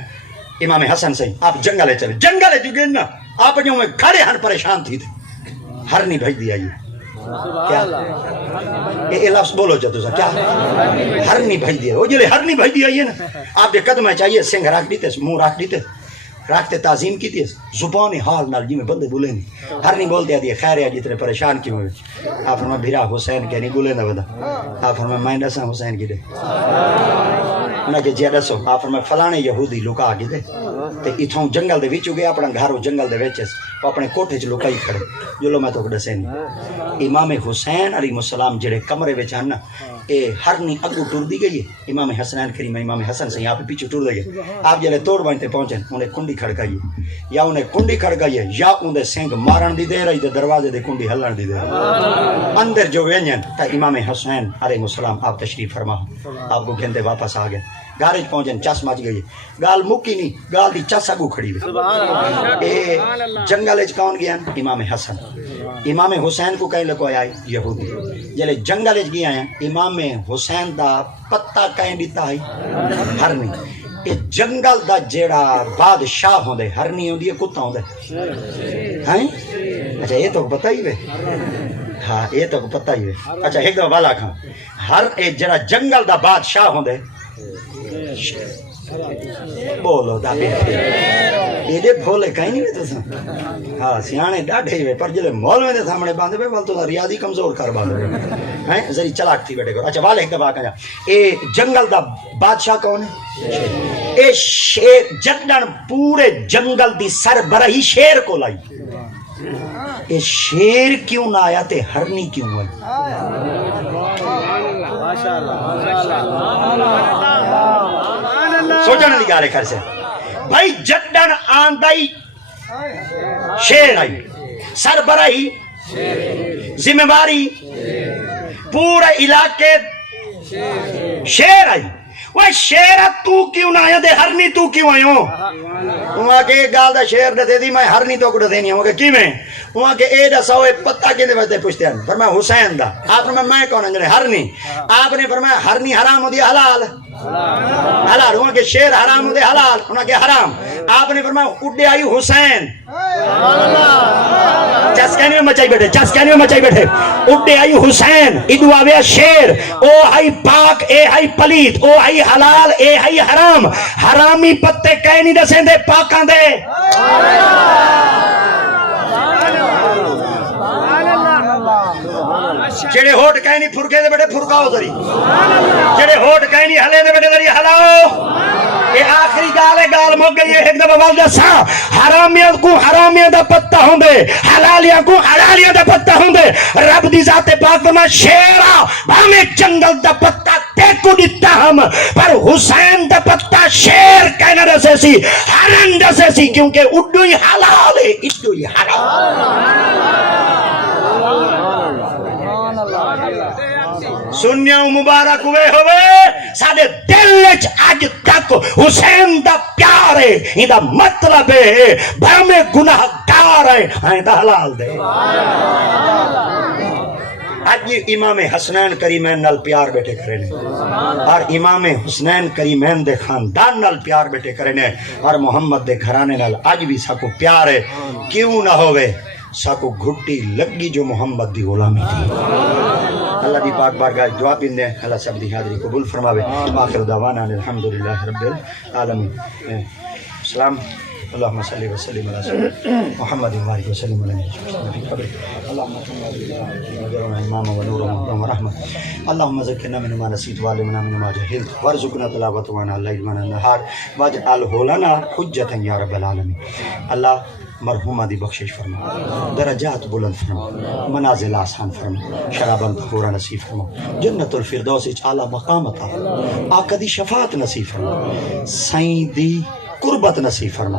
امام حسن سے آپ جنگلے چلے جنگلے جو گئے نا آپ جو میں کھڑے ہن پریشان تھی تھے ہر نہیں بھیج دیا یہ کیا اے لفظ بولو جدو سا کیا ہر نہیں بھیج دیا وہ جلے ہر نہیں بھیج دیا یہ نا آپ دے قدمہ چاہیے سنگ رکھ دیتے منہ رکھ دیتے رکھتے تعظیم کی تھی زبان حال نال جی میں بندے بولے نہیں ہر نہیں بول دیا خیر ہے جتنے پریشان کیوں ہوئے آپ فرمایا بھیرا حسین کے نہیں بولے نہ بدا آپ فرمایا میں نسا حسین کی دے انہاں کہ جی دسو آپ فرمایا فلانے یہودی لکا کی دے تے اتھوں جنگل دے وچ گئے اپنا گھر جنگل دے وچ اپنے کوٹھے چ لکائی کھڑے جو لو میں تو دسے نہیں امام حسین علیہ السلام جڑے کمرے وچ ہن اے ہر نہیں اگو ٹر دی گئی ہے امام حسنین کریم امام حسن سے یہاں پہ پیچھے ٹر دے گئے آپ جلے توڑ بانتے پہنچے انہیں کنڈی کھڑکائی یا انہیں کنڈی کھڑکائی ہے یا انہیں سنگ مارن دی دے رہی دے دروازے دے کنڈی ہلن دی دے اندر جو وینجن تا امام حسین علیہ السلام آپ تشریف فرما آپ کو گھنٹے واپس آ گئے گارج پہنچن چس مچ گئی گال مکی نہیں گال دی چس اگو کھڑی ہوئی اے جنگل اچ کون گیا امام حسن امام حسین کو کہیں لگو آیا یہودی جلے جنگل اچ گیا ہیں امام حسین دا پتہ کہیں دیتا ہے ہر نہیں اے جنگل دا جیڑا بادشاہ ہوندے ہر نہیں ہوندی ہے کتا ہوندے ہیں اچھا یہ تو پتہ ہی ہے ہاں یہ تو پتہ ہی ہے اچھا ایک دفعہ والا کھاں ہر اے جڑا جنگل دا بادشاہ ہوندے بولو دا یہ بھولے کہیں نہیں تو سن ہاں سیانے ڈاڈھے ہوئے پر جلے مول میں دے سامنے باندھے پہ بل تو ریاضی کمزور کر باندھے ہیں ذری چلاک تھی بیٹے کو اچھا والے ایک دفعہ کہا اے جنگل دا بادشاہ کون ہے اے شیر جگڑن پورے جنگل دی سربراہی شیر کو لائی اے شیر کیوں نہ آیا تے ہرنی کیوں آئی سوچنے لگا رہے کر سے بھائی جگڑن آندائی شیر آئی سربراہی ذمہ داری پورے علاقے شیر آئی وہ شیر تو کیوں نہ آیا دے ہرنی تو کیوں آئے ہوں وہاں کے ایک گال دا شیر دے دی میں ہرنی تو کڑا دینی ہوں کی میں وہاں کے اے دا سوئے پتہ کے دے وجہ پوچھتے ہیں فرمایا حسین دا آپ نے میں کون انجلے ہرنی آپ نے فرمایا ہرنی حرام ہو دیا حلال حلال وہاں کے شیر حرام ہو دیا حلال وہاں کے حرام آپ نے فرمایا اڈے آئی حسین چسکانی میں مچائی بیٹھے اڈے آئی حسین ادو آوے شیر او آئی پاک اے آئی پلیت او آئی حلال اے آئی حرام حرامی پتے کہیں نہیں دسیں دے پاکاں دے جڑے ہوٹ کہیں نہیں پھرکے دے بیٹے پھرکاؤ ذری جڑے ہوٹ کہیں نہیں ہلے دے بیٹے ذری ہلاؤ یہ آخری گال ہے گال مک گئی ہے ایک دفعہ والدہ سا حرامیاں کو حرامیاں دا پتہ ہوں دے حلالیاں کو حلالیاں دا پتہ ہوں دے رب دی ذات پاک فرما شیرہ ہمیں جنگل دا پتہ ٹیکو دیتا ہم پر حسین دا پتہ شیر کہنا رسے سی حرن رسے سی کیونکہ اڈو ہی حلال ہے اڈو ہی حرام سنیو مبارک ہوئے ہوئے ساڑے دل وچ اج تک حسین دا پیار ہے ایندا مطلب ہے بھرمے گناہ گار ہے ایندا حلال دے آج امام حسنین کریمین نال پیار بیٹھے کرے نے اور امام حسنین کریمین دے خاندان نال پیار بیٹھے کرے نے اور محمد دے گھرانے نال آج بھی ساکو پیار ہے کیوں نہ ہوئے ساکو گھٹی لگی جو محمد دی غلامی تھی اللہ دی پاک بارگاہ دعا پیندے اللہ سب دی حاضری قبول فرماوے آخر دعوانا الحمدللہ رب العالمین سلام اللهم صل وسلم على محمد وآله وسلم على نبي قبر اللهم صل وجعلنا اماما ونورا ورحمة اللهم ذكرنا من ما نسيت وعلمنا من ما جهلت وارزقنا تلاوته وانا الليل وانا النهار واجعله لنا حجة يا رب العالمين اللہ مرحومہ دی بخشش فرما درجات بلند فرما منازل آسان فرما شراباً طہورا نصیب فرما جنت الفردوس اعلی مقام عطا آقا دی شفاعت نصیب فرما سائیں دی قربت نصیب فرما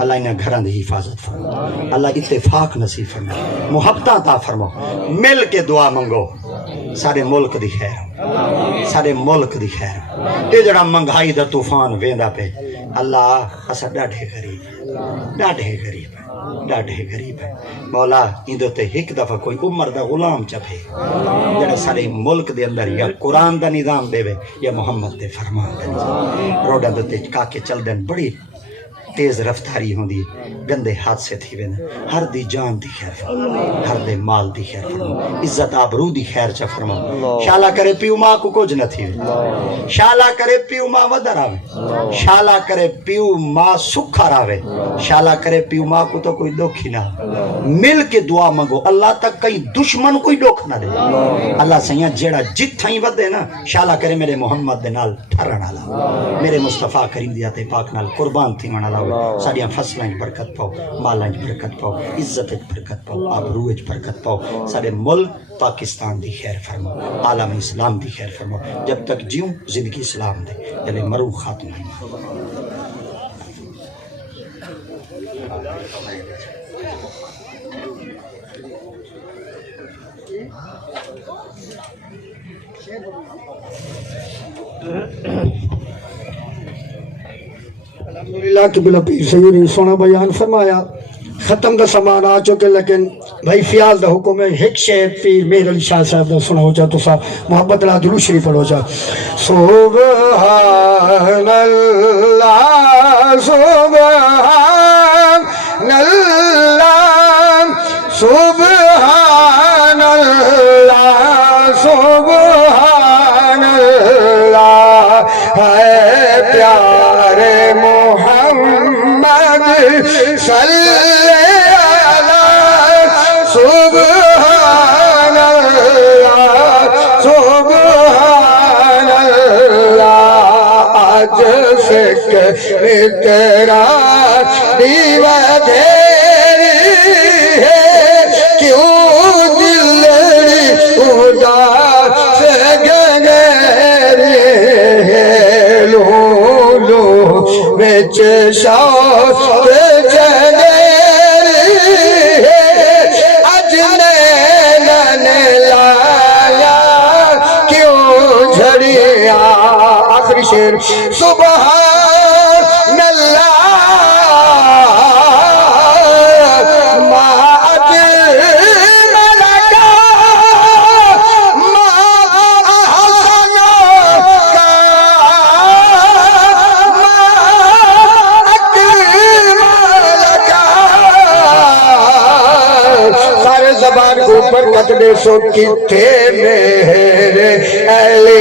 اللہ انہیں گھران دی حفاظت فرما اللہ اتفاق نصیب فرما محبتہ عطا فرما مل کے دعا منگو سارے ملک دی خیر سارے ملک دی خیر یہ جڑا منگائی دا طوفان ویندا پہ اللہ اسا ڈاڈھے غریب ہے مولا اندو تے ایک دفعہ کوئی عمر دا غلام چپے جڑے سارے ملک دے اندر یا قرآن دا نظام دے وے یا محمد دے فرمان دا نظام روڈا دے کاکے چل دین بڑی تیز رفتاری ہوں دی گندے حادثے تھی وین ہر دی جان دی خیر فرما ہر دے مال دی خیر فرما عزت آبرو دی خیر چا فرما شالا کرے پیو ماں کو کچھ نہ تھی شالا کرے پیو ماں ودر آوے شالا کرے پیو ماں سکھا راوے شالا کرے پیو ماں کو تو کوئی دکھ ہی نہ مل کے دعا منگو اللہ تک کئی دشمن کوئی دکھ نہ دے اللہ سیاں جیڑا جتھائی ودے نا شالا کرے میرے محمد دے نال ٹھرن آلا میرے مصطفیٰ کریم دیات پاک نال قربان تھی مانا ساڑیاں فصلیں برکت پاؤ مالیں برکت پاؤ عزت برکت پاؤ آبرو برکت پاؤ سارے ملک پاکستان دی خیر فرما عالم اسلام دی خیر فرما جب تک جیوں زندگی اسلام دے یعنی مرو خاتمہ الحمدللہ قبلہ پیر سید نے سونا بیان فرمایا ختم دا سامان آ چکے لیکن بھائی فیاض دا حکم ہے ایک شعر پیر میر علی شاہ صاحب دا سنا ہو جا تو صاحب محبت اللہ درود شریف پڑھو جا سبحان اللہ سبحان اللہ سبحان اللہ سبحان اللہ ہے پیارے محمد صلی سبحان اللہ سبحان اللہ آج سے تیرا دیوہ دھیری ہے کیوں دلڑی اداس سے گنگری ہے لو لو بچ شوق شیر سبحان اللہ ما اجملک ما احسنک ما اکملک سارے زبان کو اوپر کت دے سو کتے میرے علی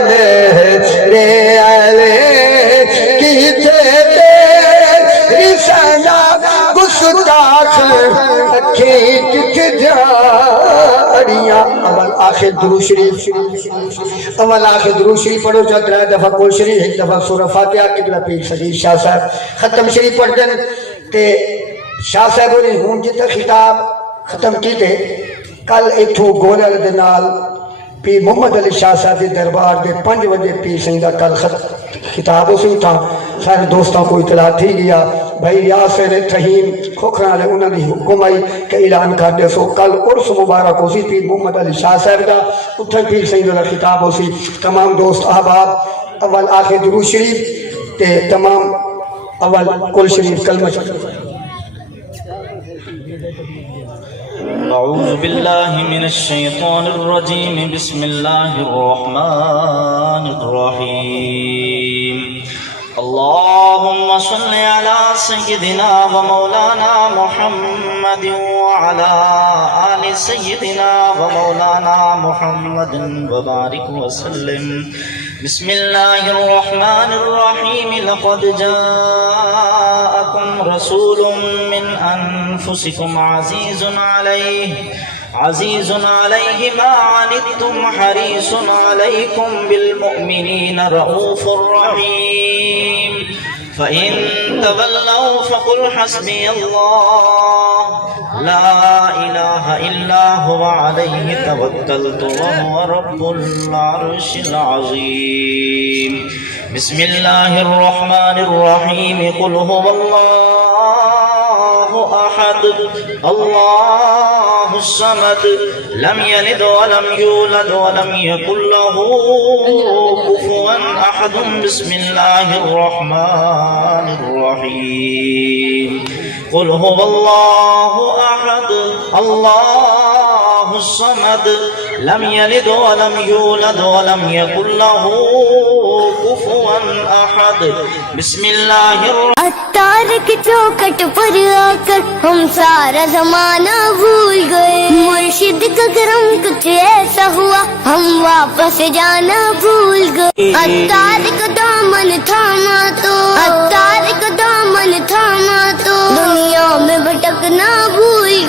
میرے علی کیتے تیری سنا گستاخ اکھیں کت جاڑیاں اول آخر درود شریف اول آخر درود شریف پڑھو جو 3 دفعہ کل شریف ایک دفعہ سورہ فاتحہ قبلہ پیر سید شاہ صاحب ختم شریف پڑھ دیں تے شاہ صاحب نے ہون جتا خطاب ختم کیتے کل ایتھو گولر دے نال پی محمد علی شاہ صاحب دربار دے 5 بجے پیر سنگھ دا کل خطاب اسی تھا سارے دوستوں کو اطلاع تھی گیا بھائی یاسر تھہیم کھوکھران لے انہوں نے حکم آئی کہ اعلان کر دے سو کل عرس مبارک ہو سی پیر محمد علی شاہ صاحب دا اتھر پیر سید اللہ خطاب ہو سی تمام دوست احباب اول آخر درود شریف تے تمام اول کل شریف کلمہ شریف أعوذ بالله من الشيطان الرجيم بسم الله الرحمن الرحيم اللهم صل على سيدنا ومولانا محمد وعلى آل سيدنا ومولانا محمد وبارك وسلم بسم الله الرحمن الرحيم لقد جاءكم رسول من أنفسكم عزيز عليه ما عنتم حريص عليكم بالمؤمنين رؤوف رحيم فإن تولوا فقل حسبي الله لا إله إلا هو عليه توكلت وهو رب العرش العظيم بسم الله الرحمن الرحيم قل هو الله أحد الله الصمد لم يلد ولم يولد ولم يكن له كفوا أحد بسم الله الرحمن الرحيم قل هو الله أحد الله الصمد لم يلد ولم يولد ولم يكن له كفوا أحد بسم الله اتار کی چوکٹ پر آ کر ہم سارا زمانہ بھول گئے مرشد کا کرم کچھ ایسا ہوا ہم واپس جانا بھول گئے اتار کا دامن تھاما تو